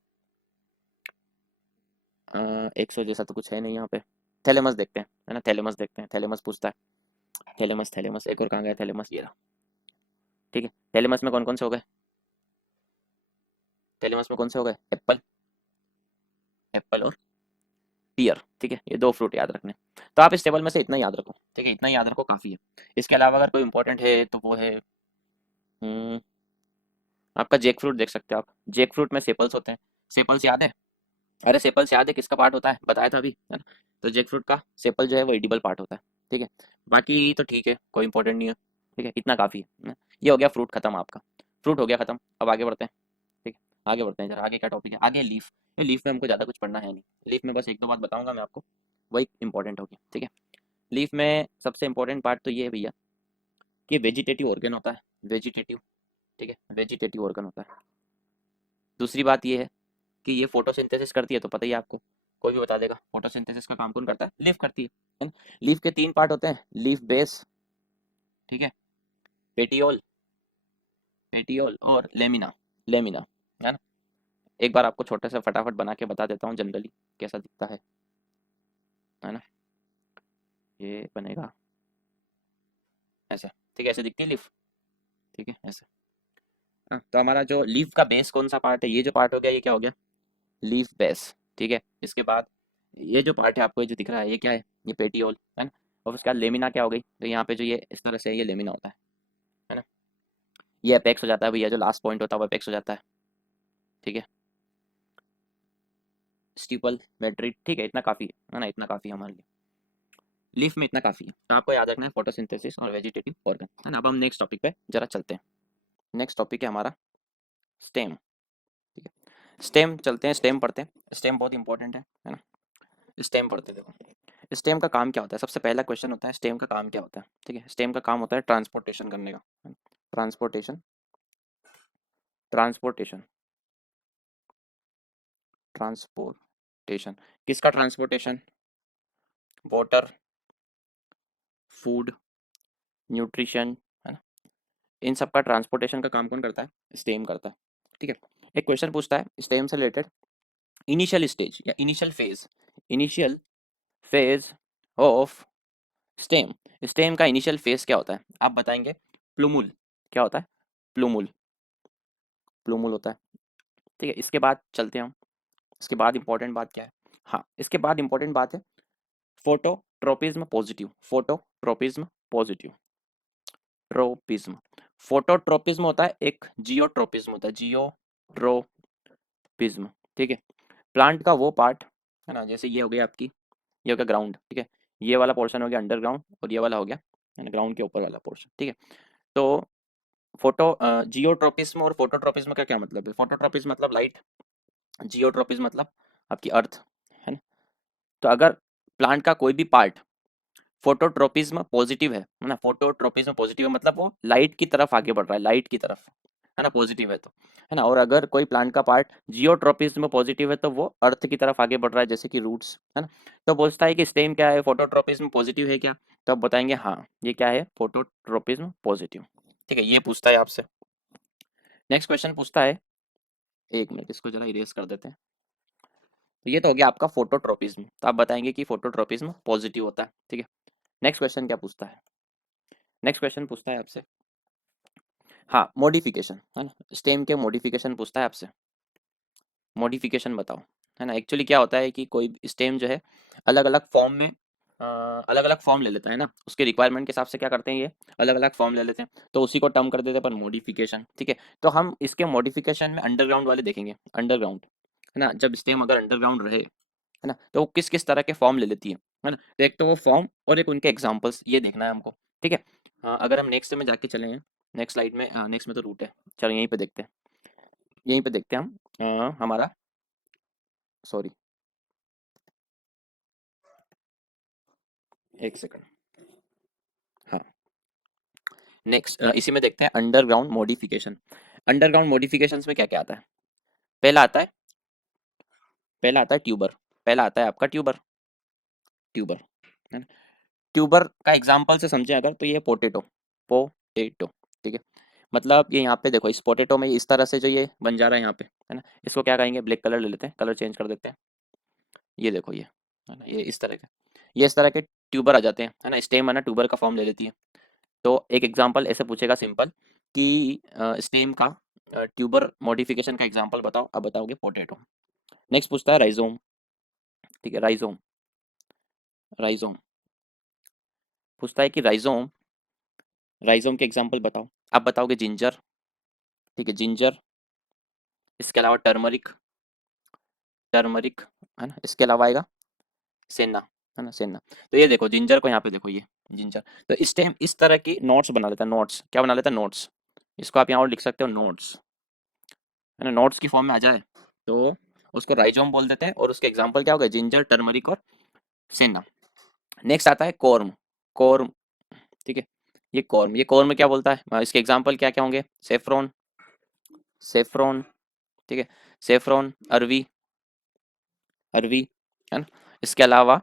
एक्सो जैसा तो कुछ है नहीं यहाँ पे। थैलेमस देखते हैं, है ना, थैलेमस देखते हैं, थैलेमस पूछता है। थैलेमस, थैलेमस एक और कहाँ गया थैलेमस, ये रहा, ठीक है। थैलेमस में कौन कौन से हो गए? थैलेमस में कौन से हो गए? एप्पल, एप्पल और पियर, ठीक है, ये 2 फ्रूट याद रखने। तो आप इस टेबल में से इतना याद रखो, ठीक है, इतना याद रखो, काफ़ी है। इसके अलावा अगर कोई इंपॉर्टेंट है तो वो है, हम्म, आपका जैक फ्रूट देख सकते हो आप। जैक फ्रूट में सेपल्स होते हैं, सेपल्स याद है? अरे सेपल्स याद है किसका पार्ट होता है, बताया था अभी, है ना। तो जैक फ्रूट का सेपल जो है वो एडिबल पार्ट होता है, ठीक है। बाकी तो ठीक है, कोई इंपॉर्टेंट नहीं है, ठीक है, इतना काफ़ी है ना? ये हो गया फ्रूट खत्म आपका, फ्रूट हो गया खत्म। अब आगे बढ़ते हैं, ठीक है, आगे बढ़ते हैं जरा। आगे क्या टॉपिक है? आगे लीफ। ये लीफ में हमको ज़्यादा कुछ पढ़ना है नहीं, लीफ में बस 1-2 बात बताऊंगा मैं आपको, वही इंपॉर्टेंट होगी, ठीक है। लीफ में सबसे इंपॉर्टेंट पार्ट तो ये है भैया कि वेजिटेटिव ऑर्गन होता है, वेजिटेटिव, ठीक है, वेजिटेटिव ऑर्गन होता है। दूसरी बात ये है कि ये फोटोसिंथेसिस करती है, तो पता ही है आपको, कोई भी बता देगा फोटोसिंथेसिस का काम कौन करता है? लीफ करती है ना? लीफ के 3 पार्ट होते हैं, लीफ बेस, ठीक है, पेटियोल, पेटियोल और लेमिना, लेमिना, है ना। एक बार आपको छोटा सा फटाफट बना के बता देता हूँ जनरली कैसा दिखता है ना। ये बनेगा ऐसे, ठीक है, ऐसे दिखती है लीफ, ठीक है, ऐसे। हाँ, तो हमारा जो लीफ का बेस कौन सा पार्ट है? ये जो पार्ट हो गया, ये क्या हो गया? लीफ बेस, ठीक है। इसके बाद ये जो पार्ट है आपको ये जो दिख रहा है, ये क्या है? ये पेटियोल, है ना। और उसके बाद लेमिना क्या हो गई? तो यहाँ पे जो ये इस तरह से ये लेमिना होता है ना। ये अपेक्स हो जाता है भैया, जो लास्ट पॉइंट होता है वो अपेक्स हो जाता है, ठीक है। स्टीपल, मेट्रिक, ठीक है, इतना काफ़ी है ना, इतना काफ़ी है हमारे लिए। लीफ में इतना काफ़ी है, तो आपको याद रखना है फोटोसिंथेसिस और वेजिटेटिव ऑर्गन, है ना। अब हम नेक्स्ट टॉपिक पे जरा चलते हैं। नेक्स्ट टॉपिक है हमारा स्टेम, ठीक है। स्टेम चलते हैं, स्टेम पढ़ते हैं, स्टेम बहुत इंपॉर्टेंट है ना। स्टेम पढ़ते हैं, देखो स्टेम का काम क्या होता है। सबसे पहला क्वेश्चन होता है स्टेम का काम क्या होता है, ठीक है। स्टेम का काम होता है ट्रांसपोर्टेशन करने का, ट्रांसपोर्टेशन, ट्रांसपोर्टेशन, ट्रांसपोर्ट, ट्रांसपोर्टेशन, किसका ट्रांसपोर्टेशन? वाटर, फूड, न्यूट्रिशन, है ना, इन सब का ट्रांसपोर्टेशन का काम कौन करता है? स्टेम करता है। ठीक है, एक क्वेश्चन पूछता है स्टेम से रिलेटेड, इनिशियल स्टेज या initial phase of stem, stem का इनिशियल फेज क्या होता है? आप बताएंगे प्लूमुल। क्या होता है? प्लूमुल, प्लूमुल होता है। ठीक है, इसके बाद चलते हैं हम, इसके बाद इंपॉर्टेंट बात क्या है? हाँ, इसके बाद इंपॉर्टेंट बात है phototropism positive, phototropism positive, tropism. Phototropism होता है, एक जियोट्रोपिज्म होता है, जियोट्रोपिज्म। ठीक है, प्लांट का वो पार्ट है ना, जैसे ये हो गया आपकी, ये हो गया ग्राउंड, ठीक है, ये वाला पोर्शन हो गया अंडरग्राउंड और ये वाला हो गया है ना ग्राउंड के ऊपर वाला पोर्शन। ठीक है, तो जियोट्रोपिज्म और फोटोट्रोपिज्म का क्या मतलब है? फोटोट्रोपिज्म मतलब लाइट, जियोट्रोपिज्म मतलब आपकी अर्थ, है ना। तो अगर प्लांट का कोई भी पार्ट फोटोट्रोपिज्म पॉजिटिव है ना, फोटोट्रोपिज्म पॉजिटिव है मतलब वो लाइट की तरफ आगे बढ़ रहा है, लाइट की तरफ, है ना, पॉजिटिव है तो, है ना। और अगर कोई प्लांट का पार्ट जियोट्रोपिज्म पॉजिटिव है तो वो अर्थ की तरफ आगे बढ़ रहा है, जैसे कि रूट्स, है ना। तो पूछता है कि स्टेम क्या है, फोटोट्रोपिज्म पॉजिटिव है क्या? तो आप बताएंगे हाँ, ये क्या है, फोटोट्रोपिज्म पॉजिटिव। ठीक है, ये पूछता है आपसे। नेक्स्ट क्वेश्चन पूछता है, एक मिनट इसको जरा इरेज कर देते हैं। तो ये तो हो गया आपका फोटोट्रोपिज्म, तो आप बताएंगे कि फोटोट्रोपिज्म पॉजिटिव होता है। ठीक है, नेक्स्ट क्वेश्चन क्या पूछता है? नेक्स्ट क्वेश्चन पूछता है आपसे, हाँ, मॉडिफिकेशन, है ना, स्टेम के मॉडिफिकेशन पूछता है आपसे। मॉडिफिकेशन बताओ, है ना। एक्चुअली क्या होता है कि कोई स्टेम जो है अलग अलग फॉर्म में अलग अलग फॉर्म ले लेता है ना, उसके रिक्वायरमेंट के हिसाब से क्या करते हैं, ये अलग अलग फॉर्म ले लेते हैं, तो उसी को टर्म कर देते हैं पर मॉडिफिकेशन। ठीक है, तो हम इसके मॉडिफिकेशन में अंडरग्राउंड वाले देखेंगे, अंडरग्राउंड, है ना, जब स्टेम अगर अंडरग्राउंड रहे, है ना, तो वो किस किस तरह के फॉर्म ले लेती है ना। तो एक तो वो फॉर्म और एक उनके एग्जाम्पल्स, ये देखना है हमको। ठीक है, अगर हम नेक्स्ट में जाके चले हैं, नेक्स्ट स्लाइड में, नेक्स्ट में तो रूट है, चलो यहीं पे देखते हैं, यहीं पे देखते हैं हम, हमारा, सॉरी, एक सेकंड, हाँ, नेक्स्ट इसी में देखते हैं अंडरग्राउंड मॉडिफिकेशन। अंडरग्राउंड मॉडिफिकेशंस में क्या क्या आता है? पहला आता है, पहला आता है ट्यूबर, पहला आता है आपका ट्यूबर, ट्यूबर, है ना। ट्यूबर का एग्जांपल से समझें अगर, तो ये पोटैटो, पोटैटो, ठीक है, मतलब ये यहाँ पे देखो, इस पोटैटो में इस तरह से जो ये बन जा रहा है यहाँ पे, है ना, इसको क्या कहेंगे, ब्लैक कलर ले लेते हैं, कलर चेंज कर देते हैं, ये देखो ये, है ना, ये इस तरह के, ये इस तरह के ट्यूबर आ जाते हैं, है ना, स्टेम है ना ट्यूबर का फॉर्म ले लेती है। तो एक एग्जांपल ऐसे पूछेगा सिंपल कि स्टेम का ट्यूबर मॉडिफिकेशन का एग्जांपल बताओ, अब बताओगे पोटैटो। नेक्स्ट पूछता है राइजोम, ठीक है, राइजोम, राइजोम पूछता है कि राइजोम, राइजोम के एग्जांपल बताओ, आप बताओगे जिंजर, ठीक है, जिंजर, इसके अलावा टर्मरिक, टर्मरिक, है ना, इसके अलावा आएगा सेना, है ना, सेना। तो ये देखो जिंजर को यहाँ पे देखो, ये जिंजर, तो स्टेम इस तरह की नोट्स बना लेता है, नोट्स क्या बना लेता है, नोट्स, इसको आप यहाँ और लिख सकते हो नोट्स, है ना, नोट्स की फॉर्म में आ जाए तो उसको राइजोम बोल देते हैं, और उसके एग्जांपल क्या हो गए, जिंजर, टर्मरिक और सेना। नेक्स्ट आता है कॉर्म, कॉर्म, ठीक है, ये कॉर्म, ये कॉर्म में क्या बोलता है, इसके एग्जांपल क्या क्या होंगे, सेफ्रॉन, सेफ्रॉन, ठीक है, सेफ्रॉन, अरवी, अरवी, है ना, इसके अलावा,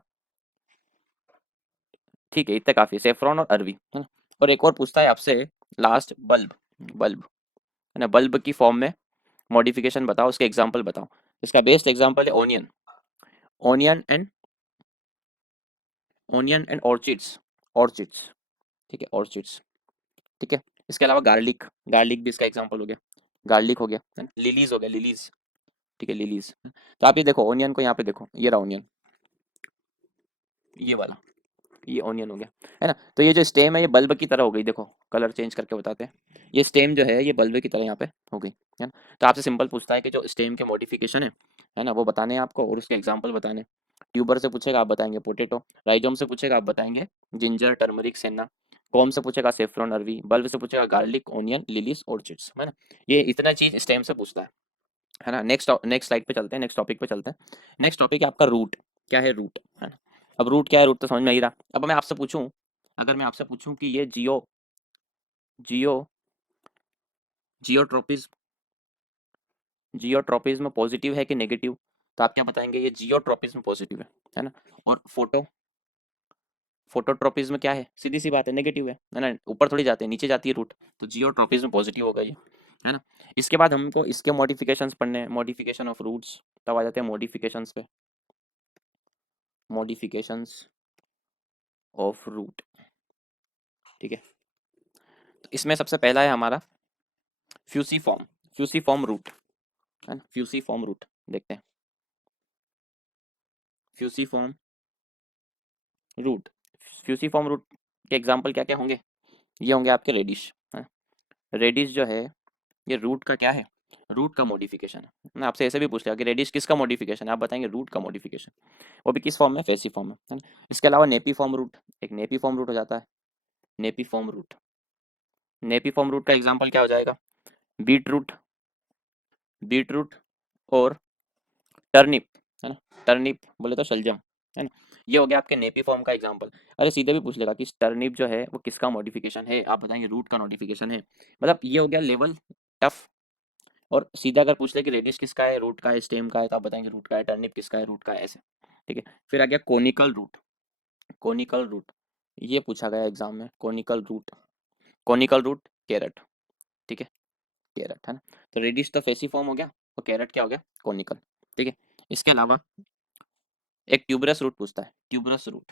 ठीक है, इतने काफी, सेफ्रॉन और अरवी, है ना। और एक और पूछता है आपसे लास्ट, बल्ब, बल्ब, है ना, बल्ब की फॉर्म में मॉडिफिकेशन बताओ, उसके एग्जांपल बताओ। इसका बेस्ट एग्जांपल है onion, onion and, onion and orchids, orchids, ठीक है, ऑर्चिड्स, ठीक है। इसके अलावा गार्लिक, गार्लिक भी इसका एग्जांपल हो गया, गार्लिक हो गया, है ना, लिलीज हो गया, लिलीज, ठीक है, लिलीज। तो आप ये देखो ओनियन को, यहाँ पे देखो, ये रहा ओनियन, ये वाला, ये ऑनियन हो गया, है ना। तो ये जो स्टेम है ये बल्ब की तरह हो गई, देखो कलर चेंज करके बताते हैं, ये स्टेम जो है ये बल्ब की तरह यहाँ पे हो गई, है ना। तो आपसे सिंपल पूछता है कि जो स्टेम के मॉडिफिकेशन है ना, वो बताने हैं आपको और उसके एग्जांपल बताने हैं। ट्यूबर से पूछेगा आप बताएंगे पोटैटो, राइजोम से पूछेगा आप बताएंगे जिंजर, टर्मरिक, सेना, कॉम से पूछेगा सेफ्रॉन, अरवी, बल्ब से पूछेगा गार्लिक, ऑनियन, लिलीज, ऑर्चिड्स, है ना। ये इतना चीज स्टेम से पूछता है ना। नेक्स्ट नेक्स्ट स्लाइड पे चलते हैं, नेक्स्ट टॉपिक पे चलते हैं। नेक्स्ट टॉपिक है आपका रूट, क्या है रूट, है ना। अब रूट क्या है, रूट तो समझ में आ ही रहा। अब मैं आपसे पूछूं, अगर मैं आपसे पूछूं कि ये जियो जियोट्रोपिज्म, जियोट्रोपिज्म पॉजिटिव है कि नेगेटिव, तो आप क्या बताएंगे, ये जियोट्रोपिज्म पॉजिटिव है ना। और फोटोट्रोपिज्म क्या है, सीधी सी बात है, नेगेटिव है ना, ऊपर थोड़ी जाते हैं, नीचे जाती है रूट, तो जियोट्रोपिज्म पॉजिटिव होगा ये, है ना। इसके बाद हमको इसके मॉडिफिकेशंस पढ़ने हैं, मॉडिफिकेशन ऑफ रूट्स, तब आ जाते हैं मॉडिफिकेशंस पे, मॉडिफिकेशंस ऑफ रूट, ठीक है। तो इसमें सबसे पहला है हमारा फ्यूसीफॉर्म, फ्यूसीफॉर्म रूट, है ना, फ्यूसीफॉर्म रूट देखते हैं। फ्यूसीफॉर्म रूट, फ्यूसीफॉर्म रूट के एग्जांपल क्या क्या होंगे, ये होंगे आपके रेडिश, रेडिश जो है ये रूट का क्या है, रूट का मॉडिफिकेशन है ना। आपसे ऐसे भी पूछ लिया कि रेडिश किसका मॉडिफिकेशन है, आप बताएंगे रूट का मॉडिफिकेशन, वो भी किस फॉर्म में, फेसी फॉर्म में, है ना। इसके अलावा नेपी फॉर्म रूट, एक नेपी फॉर्म रूट हो जाता है, napiform root, napiform root का एग्जांपल क्या हो जाएगा, बीट रूट, बीट रूट और टर्निप, है ना, टर्निप बोले तो शलजम, है ना। ये हो गया आपके नेपी फॉर्म का एग्जांपल। अरे सीधे भी पूछ लेगा कि टर्निप जो है वो किसका मॉडिफिकेशन है, आप बताएंगे रूट का मॉडिफिकेशन है, मतलब ये हो गया लेवल टफ। और सीधा अगर पूछ ले कि रेडियस किसका है, रूट का है, स्टेम का है, तो आप बताएंगे रूट का है, टर्निप किसका है, रूट का है, ऐसे, ठीक है। फिर आ गया कोनिकल रूट, कोनिकल रूट, ये पूछा गया एग्जाम में, conical root, conical root carrot, ठीक है, कैरेट, है ना। तो रेडिश तो फेसी फॉर्म हो गया, और कैरेट क्या हो गया, कोनिकल, ठीक है। इसके अलावा एक ट्यूबरस रूट पूछता है, ट्यूबरस रूट,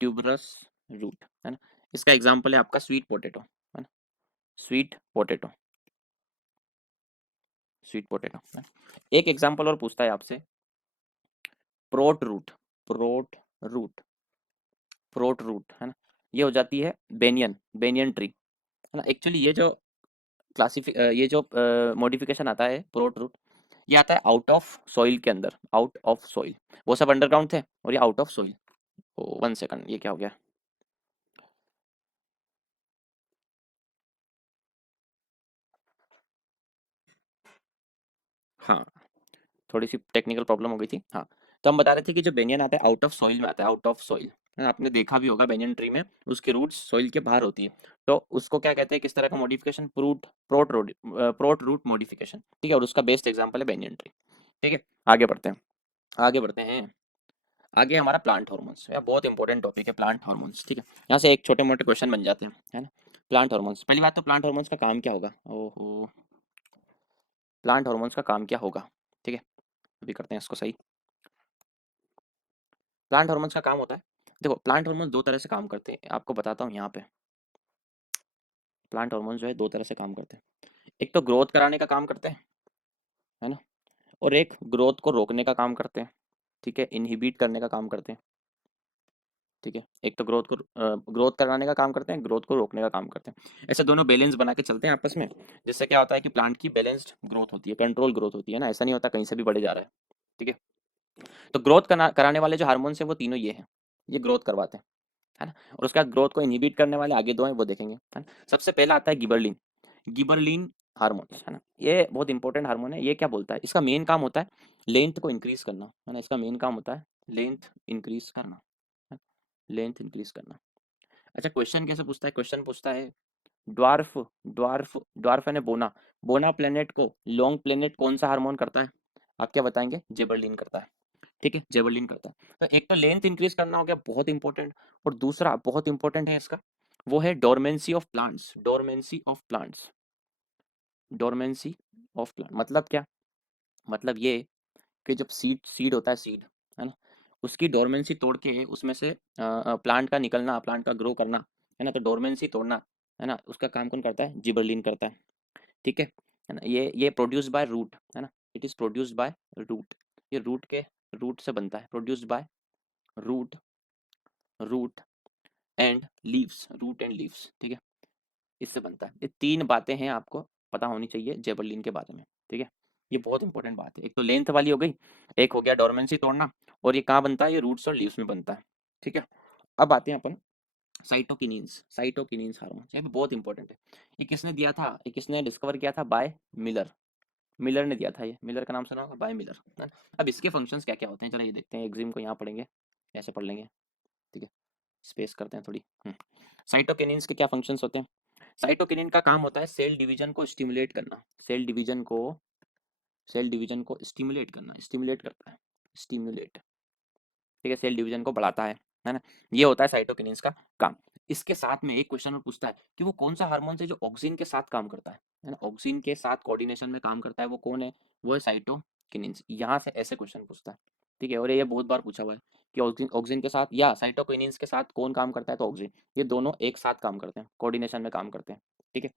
ट्यूबरस रूट, है ना। इसका एग्जाम्पल है आपका स्वीट पोटैटो, है ना, स्वीट पोटैटो, स्वीट पोटैटो, एक एग्जाम्पल और पूछता है आपसे, प्रोट root, prop root, prop root, है ना, ये हो जाती है बेनियन, बेनियन ट्री, है ना। एक्चुअली ये जो ये जो मॉडिफिकेशन आता है प्रोट रूट, ये आता है आउट ऑफ सॉइल के अंदर, आउट ऑफ सॉइल, वो सब अंडरग्राउंड थे और ये out of soil. One second, ये क्या हो गया, हाँ, थोड़ी सी टेक्निकल प्रॉब्लम हो गई थी, हाँ। तो हम बता रहे थे कि जो बेनियन आता है आउट ऑफ सॉइल में आता है, आउट ऑफ सॉइल, आपने देखा भी होगा बेनियन ट्री में उसकी रूट्स सॉइल के बाहर होती है, तो उसको क्या कहते हैं, किस तरह का modification, prop prop root, prop root modification, ठीक है। और उसका बेस्ट एग्जांपल है बेनियन ट्री, ठीक है। आगे बढ़ते हैं, आगे बढ़ते हैं, आगे हमारा प्लांट हार्मोन्स, यह बहुत इंपॉर्टेंट टॉपिक है, प्लांट हार्मोन्स, ठीक है। यहाँ से एक छोटे मोटे क्वेश्चन बन जाते हैं, है ना। प्लांट हार्मोन्स, पहली बात तो प्लांट हार्मोन्स का काम क्या होगा, ओहो, प्लांट हार्मोन्स का काम क्या होगा, ठीक है, अभी करते हैं इसको सही। प्लांट हार्मोन्स का काम होता है, देखो प्लांट हार्मोन दो तरह से काम करते हैं, आपको बताता हूँ यहाँ पे। प्लांट हार्मोन जो है दो तरह से काम करते हैं, एक तो ग्रोथ कराने का काम करते हैं, है ना, और एक ग्रोथ को रोकने का काम करते हैं, ठीक है, इनहिबिट करने का काम करते हैं, ठीक है। एक तो ग्रोथ कराने का काम करते हैं, ग्रोथ को रोकने का काम करते हैं, ऐसे दोनों बैलेंस बना के चलते हैं आपस में, जिससे क्या होता है कि प्लांट की बैलेंस्ड ग्रोथ होती है, कंट्रोल ग्रोथ होती है ना, ऐसा नहीं होता कहीं से भी बढ़े जा रहा है, ठीक है। तो ग्रोथ कराने वाले जो हार्मोन्स हैं वो तीनों ये हैं, ये ग्रोथ करवाते हैं, है ना। और उसके बाद ग्रोथ को इनहिबिट करने वाले आगे दो हैं, वो देखेंगे, है ना। सबसे पहला आता है गिबरलिन, गिबरलिन हार्मोन्स, है ना, ये बहुत इंपॉर्टेंट हार्मोन है। ये क्या बोलता है, इसका मेन काम होता है लेंथ को इंक्रीज करना, है ना, इसका मेन काम होता है लेंथ इंक्रीज करना, लेंथ इंक्रीज करना। अच्छा, क्वेश्चन कैसे पूछता है, क्वेश्चन पूछता है ड्वार्फ, ड्वार्फ यानी बोना, बोना प्लेनेट को लॉन्ग प्लेनेट कौन सा हार्मोन करता है, आप क्या बताएंगे, जेबरलिन करता है, ठीक है, जेबरलिन करता है। तो एक तो लेंथ इंक्रीज करना हो गया बहुत इंपॉर्टेंट, और दूसरा बहुत इंपॉर्टेंट है इसका, वो है dormancy of plants, dormancy of plants, dormancy of plant मतलब क्या, मतलब ये कि जब सीड सीड होता है, सीड, है ना, उसकी डोरमेंसी तोड़ के उसमें से प्लांट का निकलना, प्लांट का ग्रो करना, है ना, तो डोरमेंसी तोड़ना, है ना, उसका काम कौन करता है, जिबरलिन करता है, ठीक है ना। ये प्रोड्यूस्ड बाय रूट, है ना, it is produced by root, ये रूट के, रूट से बनता है, produced by root, root and leaves, root and leaves, ठीक है, इससे बनता है। ये तीन बातें हैं आपको पता होनी चाहिए जेबरलिन के बारे में, ठीक है। ये बहुत इंपॉर्टेंट बात है, एक तो लेंथ वाली हो गई, एक हो गया डोरमेंसी तोड़ना, और ये कहाँ बनता है, ये रूट्स और लीव्स में बनता है, ठीक है। अब आते हैं अपन साइटोकिनिन्स, साइटोकिनिन्स हार्मोन, ये भी बहुत इंपॉर्टेंट है। ये किसने दिया था, ये किसने डिस्कवर किया था, बाय मिलर, मिलर ने दिया था, ये मिलर का नाम सुना होगा, बाय मिलर, है ना? अब इसके फंक्शंस क्या क्या होते हैं, चलो ये देखते हैं, एग्जिम को यहाँ पढ़ेंगे, ऐसे पढ़ लेंगे, ठीक है, स्पेस करते हैं थोड़ी। साइटोकिनिन्स के क्या फंक्शंस होते हैं, साइटोकिनिन का काम होता है सेल डिवीजन को स्टिमुलेट करना, सेल डिवीजन को सेल डिवीजन को स्टिमुलेट करना, स्टिमुलेट करता है, स्टिमुलेट, ठीक है, सेल डिवीजन को बढ़ाता है ना। ये होता है साइटोकिनिन्स का काम। इसके साथ में एक क्वेश्चन और पूछता है कि वो कौन सा हार्मोन है जो ऑक्सिन के साथ काम करता है ना, ऑक्सिन के साथ कोऑर्डिनेशन में काम करता है, वो कौन है, वो है साइटोकिनिन्स। यहाँ से ऐसे क्वेश्चन पूछता है, ठीक है, और ये बहुत बार पूछा हुआ है कि ऑक्सिन ऑक्सिन के साथ या साइटोकिनिन्स के साथ कौन काम करता है, तो ऑक्सिन, ये दोनों एक साथ काम करते हैं, कोऑर्डिनेशन में काम करते हैं, ठीक है।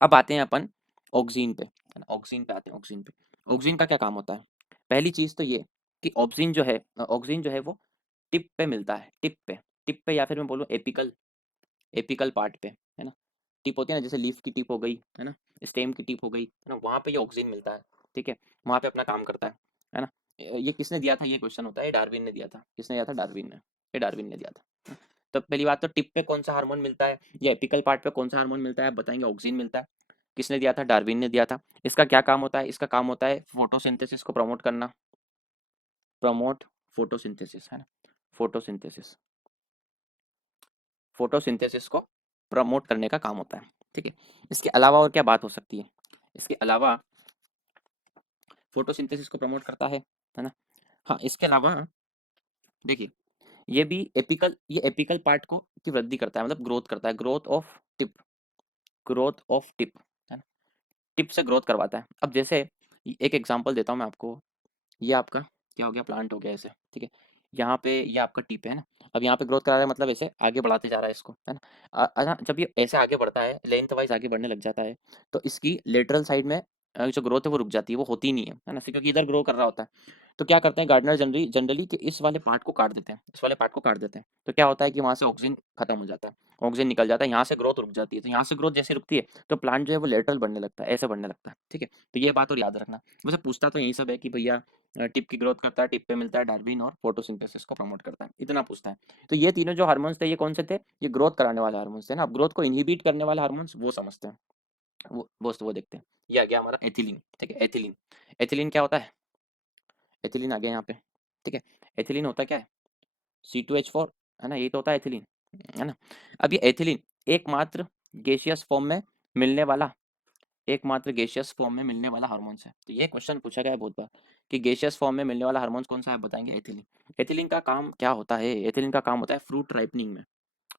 अब आते हैं अपन ऑक्सिन पे, है ना, ऑक्सिन पे आते हैं, ऑक्सिन पे। ऑक्सिन का क्या काम होता है, पहली चीज तो ये कि ऑक्सिन जो है वो टिप पे मिलता है, टिप पे या फिर मैं बोलूँ एपिकल, एपिकल पार्ट पे, है ना। टिप होती है ना, जैसे लीफ की टिप हो गई, है ना, स्टेम की टिप हो गई, है ना, वहाँ पे ये ऑक्सिन मिलता है, ठीक है, वहाँ पे अपना काम करता है ना। ये किसने दिया था, ये क्वेश्चन होता है, ये डार्विन ने दिया था। किसने दिया था, डार्विन ने, ये डार्विन ने दिया था। तो पहली बात तो टिप पे कौन सा हार्मोन मिलता है या एपिकल पार्ट पे कौन सा हार्मोन मिलता है, आप बताएंगे ऑक्सिन मिलता है। किसने दिया था, डार्विन ने दिया था। इसका क्या काम होता है, इसका काम होता है फोटोसिंथेसिस को प्रमोट करना, प्रमोट फोटोसिंथेसिस, है ना, फोटोसिंथेसिस, फोटोसिंथेसिस को प्रमोट करने का काम होता है, ठीक है। इसके अलावा और क्या बात हो सकती है, इसके अलावा फोटोसिंथेसिस को प्रमोट करता है ना। हाँ, इसके अलावा देखिए, ये भी एपिकल, ये एपिकल पार्ट को की वृद्धि करता है, मतलब ग्रोथ करता है, growth of tip, growth of tip, है ना, टिप से ग्रोथ करवाता है। अब जैसे एक एग्जांपल देता हूँ मैं आपको, ये आपका क्या हो गया, प्लांट हो गया ऐसे, ठीक है, यहाँ पे ये आपका टिप है ना। अब यहाँ पे ग्रोथ करा रहा है, मतलब ऐसे आगे बढ़ाते जा रहा है इसको, है ना। जब ये ऐसे आगे बढ़ता है, लेंथ वाइज आगे बढ़ने लग जाता है, तो इसकी लेटरल साइड में जो ग्रोथ है वो रुक जाती है, वो होती नहीं है ना, क्योंकि इधर ग्रो कर रहा होता है। तो क्या करते हैं गार्डनर जनरली जनरली कि इस वाले पार्ट को काट देते हैं, इस वाले पार्ट को काट देते हैं, तो क्या होता है कि वहाँ से ऑक्सीजन खत्म हो जाता है, ऑक्सीजन निकल जाता है, यहाँ से ग्रोथ रुक जाती है। तो यहाँ से ग्रोथ जैसे रुकती है तो प्लांट जो है वो लेटरल बढ़ने लगता है, ऐसे बढ़ने लगता है, ठीक है। तो ये बात और याद रखना। वैसे पूछता तो यही सब है कि भैया टिप की ग्रोथ करता है, टिप पे मिलता है डार्विन, और फोटोसिंथेसिस को प्रमोट करता है, इतना पूछता है। तो ये तीनों जो हार्मोन्स थे, ये कौन से थे, ये ग्रोथ कराने वाले हार्मोन्स थे ना। अब ग्रोथ को इनहिबिट करने वाले हार्मोन्स वो समझते हैं, वो देखते हैं। ये आ गया हमारा एथिलीन, ठीक है, एथिलीन। एथिलीन क्या होता है, एथिलीन आ गया यहाँ पे, ठीक है। एथिलीन होता क्या है, C2H4, है ना, यही तो होता है एथिलीन, है ना। अब ये एथिलीन एकमात्र गैसियस फॉर्म में मिलने वाला, एकमात्र गैसियस फॉर्म में मिलने वाला हार्मोन्स है। तो ये क्वेश्चन पूछा गया है बहुत बार कि गैसियस फॉर्म में मिलने वाला हार्मोन्स कौन सा है, बताएंगे एथिलीन। एथिलीन का काम क्या होता है, एथिलीन का काम होता है फ्रूट राइपनिंग में,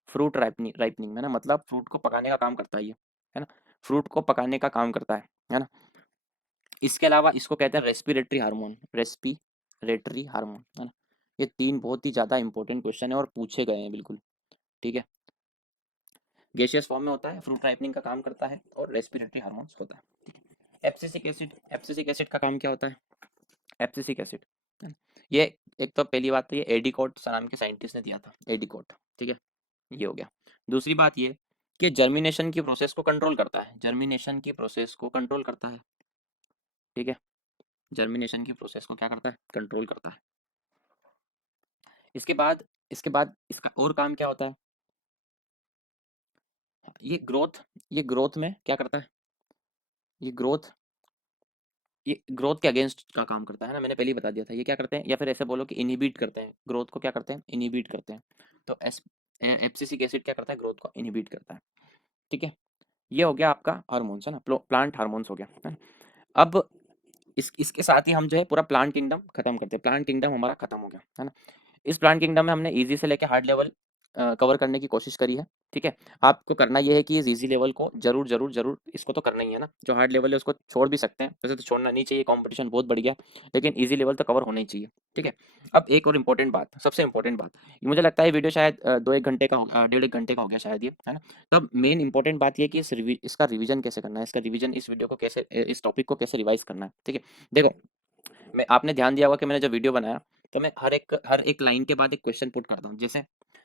फ्रूट राइपनिंग में ना, मतलब फ्रूट को पकाने का काम करता है ये, है ना, फ्रूट को पकाने का काम करता है ना। इसके अलावा इसको कहते हैं रेस्पिरेटरी हार्मोन, रेस्पिरेटरी हार्मोन, है ना। ये तीन बहुत ही ज्यादा इंपॉर्टेंट क्वेश्चन है और पूछे गए हैं बिल्कुल, ठीक है। गैसियस फॉर्म में होता है, फ्रूट राइपनिंग का काम करता है, और रेस्पिरेटरी हार्मोन्स होता है। एब्सिसिक एसिड, एब्सिसिक एसिड का काम क्या होता है, एब्सिसिक एसिड, है ना? ये एक तो पहली बात तो ये एडिकोट नाम के साइंटिस्ट ने दिया था, एडिकोट, ठीक है, ये हो गया। दूसरी बात ये कि जर्मिनेशन की प्रोसेस को कंट्रोल करता है, जर्मिनेशन की प्रोसेस को कंट्रोल करता है, ठीक है, जर्मिनेशन की प्रोसेस को क्या करता है, कंट्रोल करता है। इसके बाद इसका और काम क्या होता है, ये ग्रोथ में क्या करता है, ये ग्रोथ, ये ग्रोथ के अगेंस्ट का काम करता है ना, मैंने पहले ही बता दिया था। ये क्या करते हैं, या फिर ऐसे बोलो कि इनहिबिट करते हैं, ग्रोथ को क्या करते हैं, इनहिबिट करते हैं। तो एब्सिसिक एसिड क्या करता है, ग्रोथ को इनहिबिट करता है, ठीक है। ये हो गया आपका हार्मोन्स, है ना, प्लांट हार्मोन्स हो गया, है ना। अब इसके साथ ही हम जो है पूरा प्लांट किंगडम खत्म करते हैं, प्लांट किंगडम हमारा खत्म हो गया, है ना। इस प्लांट किंगडम में हमने इजी से लेके हार्ड लेवल कवर करने की कोशिश करी है, ठीक है। आपको करना ये है कि इस इजी लेवल को जरूर जरूर जरूर इसको तो करना ही है ना। जो हार्ड लेवल है उसको छोड़ भी सकते हैं, वैसे तो छोड़ना नहीं चाहिए, कंपटीशन बहुत बढ़ गया, लेकिन इजी लेवल तो कवर होना ही चाहिए, ठीक है। अब एक और इम्पोर्टेंट बात, सबसे इम्पोर्टेंट बात, मुझे लगता है वीडियो शायद 2-1 घंटे का डेढ़ एक घंटे का हो गया शायद ये, है ना। तब मेन इंपॉर्टेंट बात ये कि इसका रिवीजन कैसे करना है, इसका रिवीजन, इस वीडियो को कैसे, इस टॉपिक को कैसे रिवाइज करना है, ठीक है। देखो, मैं आपने ध्यान दिया होगा कि मैंने जब वीडियो बनाया तो मैं हर एक लाइन के बाद एक क्वेश्चन पुट करता हूँ। जैसे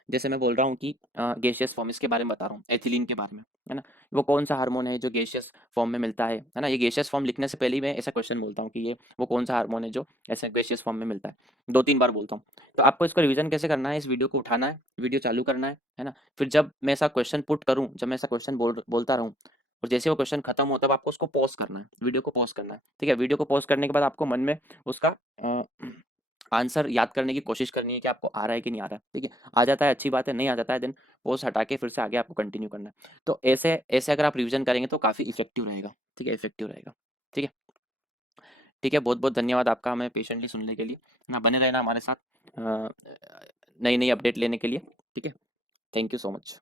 जैसे मैं बोल रहा हूँ कि गैसियस फॉर्म, इसके बारे में बता रहा हूँ, एथिलीन के बारे में, है ना। वो कौन सा हार्मोन है जो गैसियस फॉर्म में मिलता है ना। ये गैसियस फॉर्म लिखने से पहले ही मैं ऐसा क्वेश्चन बोलता हूँ कि ये वो कौन सा हार्मोन है जो ऐसे गैसियस फॉर्म में मिलता है, 2-3 बार बोलता हूँ। तो आपको इसको रिवीजन कैसे करना है, इस वीडियो को उठाना है, वीडियो चालू करना है ना। फिर जब मैं ऐसा क्वेश्चन पुट करूँ, जब मैं ऐसा क्वेश्चन बोलता रहूँ, और जैसे वो क्वेश्चन खत्म हो तब आपको उसको पॉज करना है, वीडियो को पॉज करना है, ठीक है। वीडियो को पॉज करने के बाद आपको मन में उसका आंसर याद करने की कोशिश करनी है कि आपको आ रहा है कि नहीं आ रहा है, ठीक है। आ जाता है अच्छी बात है, नहीं आ जाता है देन पोस्ट हटा के फिर से आगे आपको कंटिन्यू करना है। तो ऐसे ऐसे अगर आप रिवीजन करेंगे तो काफ़ी इफेक्टिव रहेगा, ठीक है, इफेक्टिव रहेगा, ठीक है। ठीक है, बहुत बहुत धन्यवाद आपका हमें पेशेंटली सुनने के लिए, है ना, बने रहना हमारे साथ नई नई अपडेट लेने के लिए। ठीक है, थैंक यू सो मच।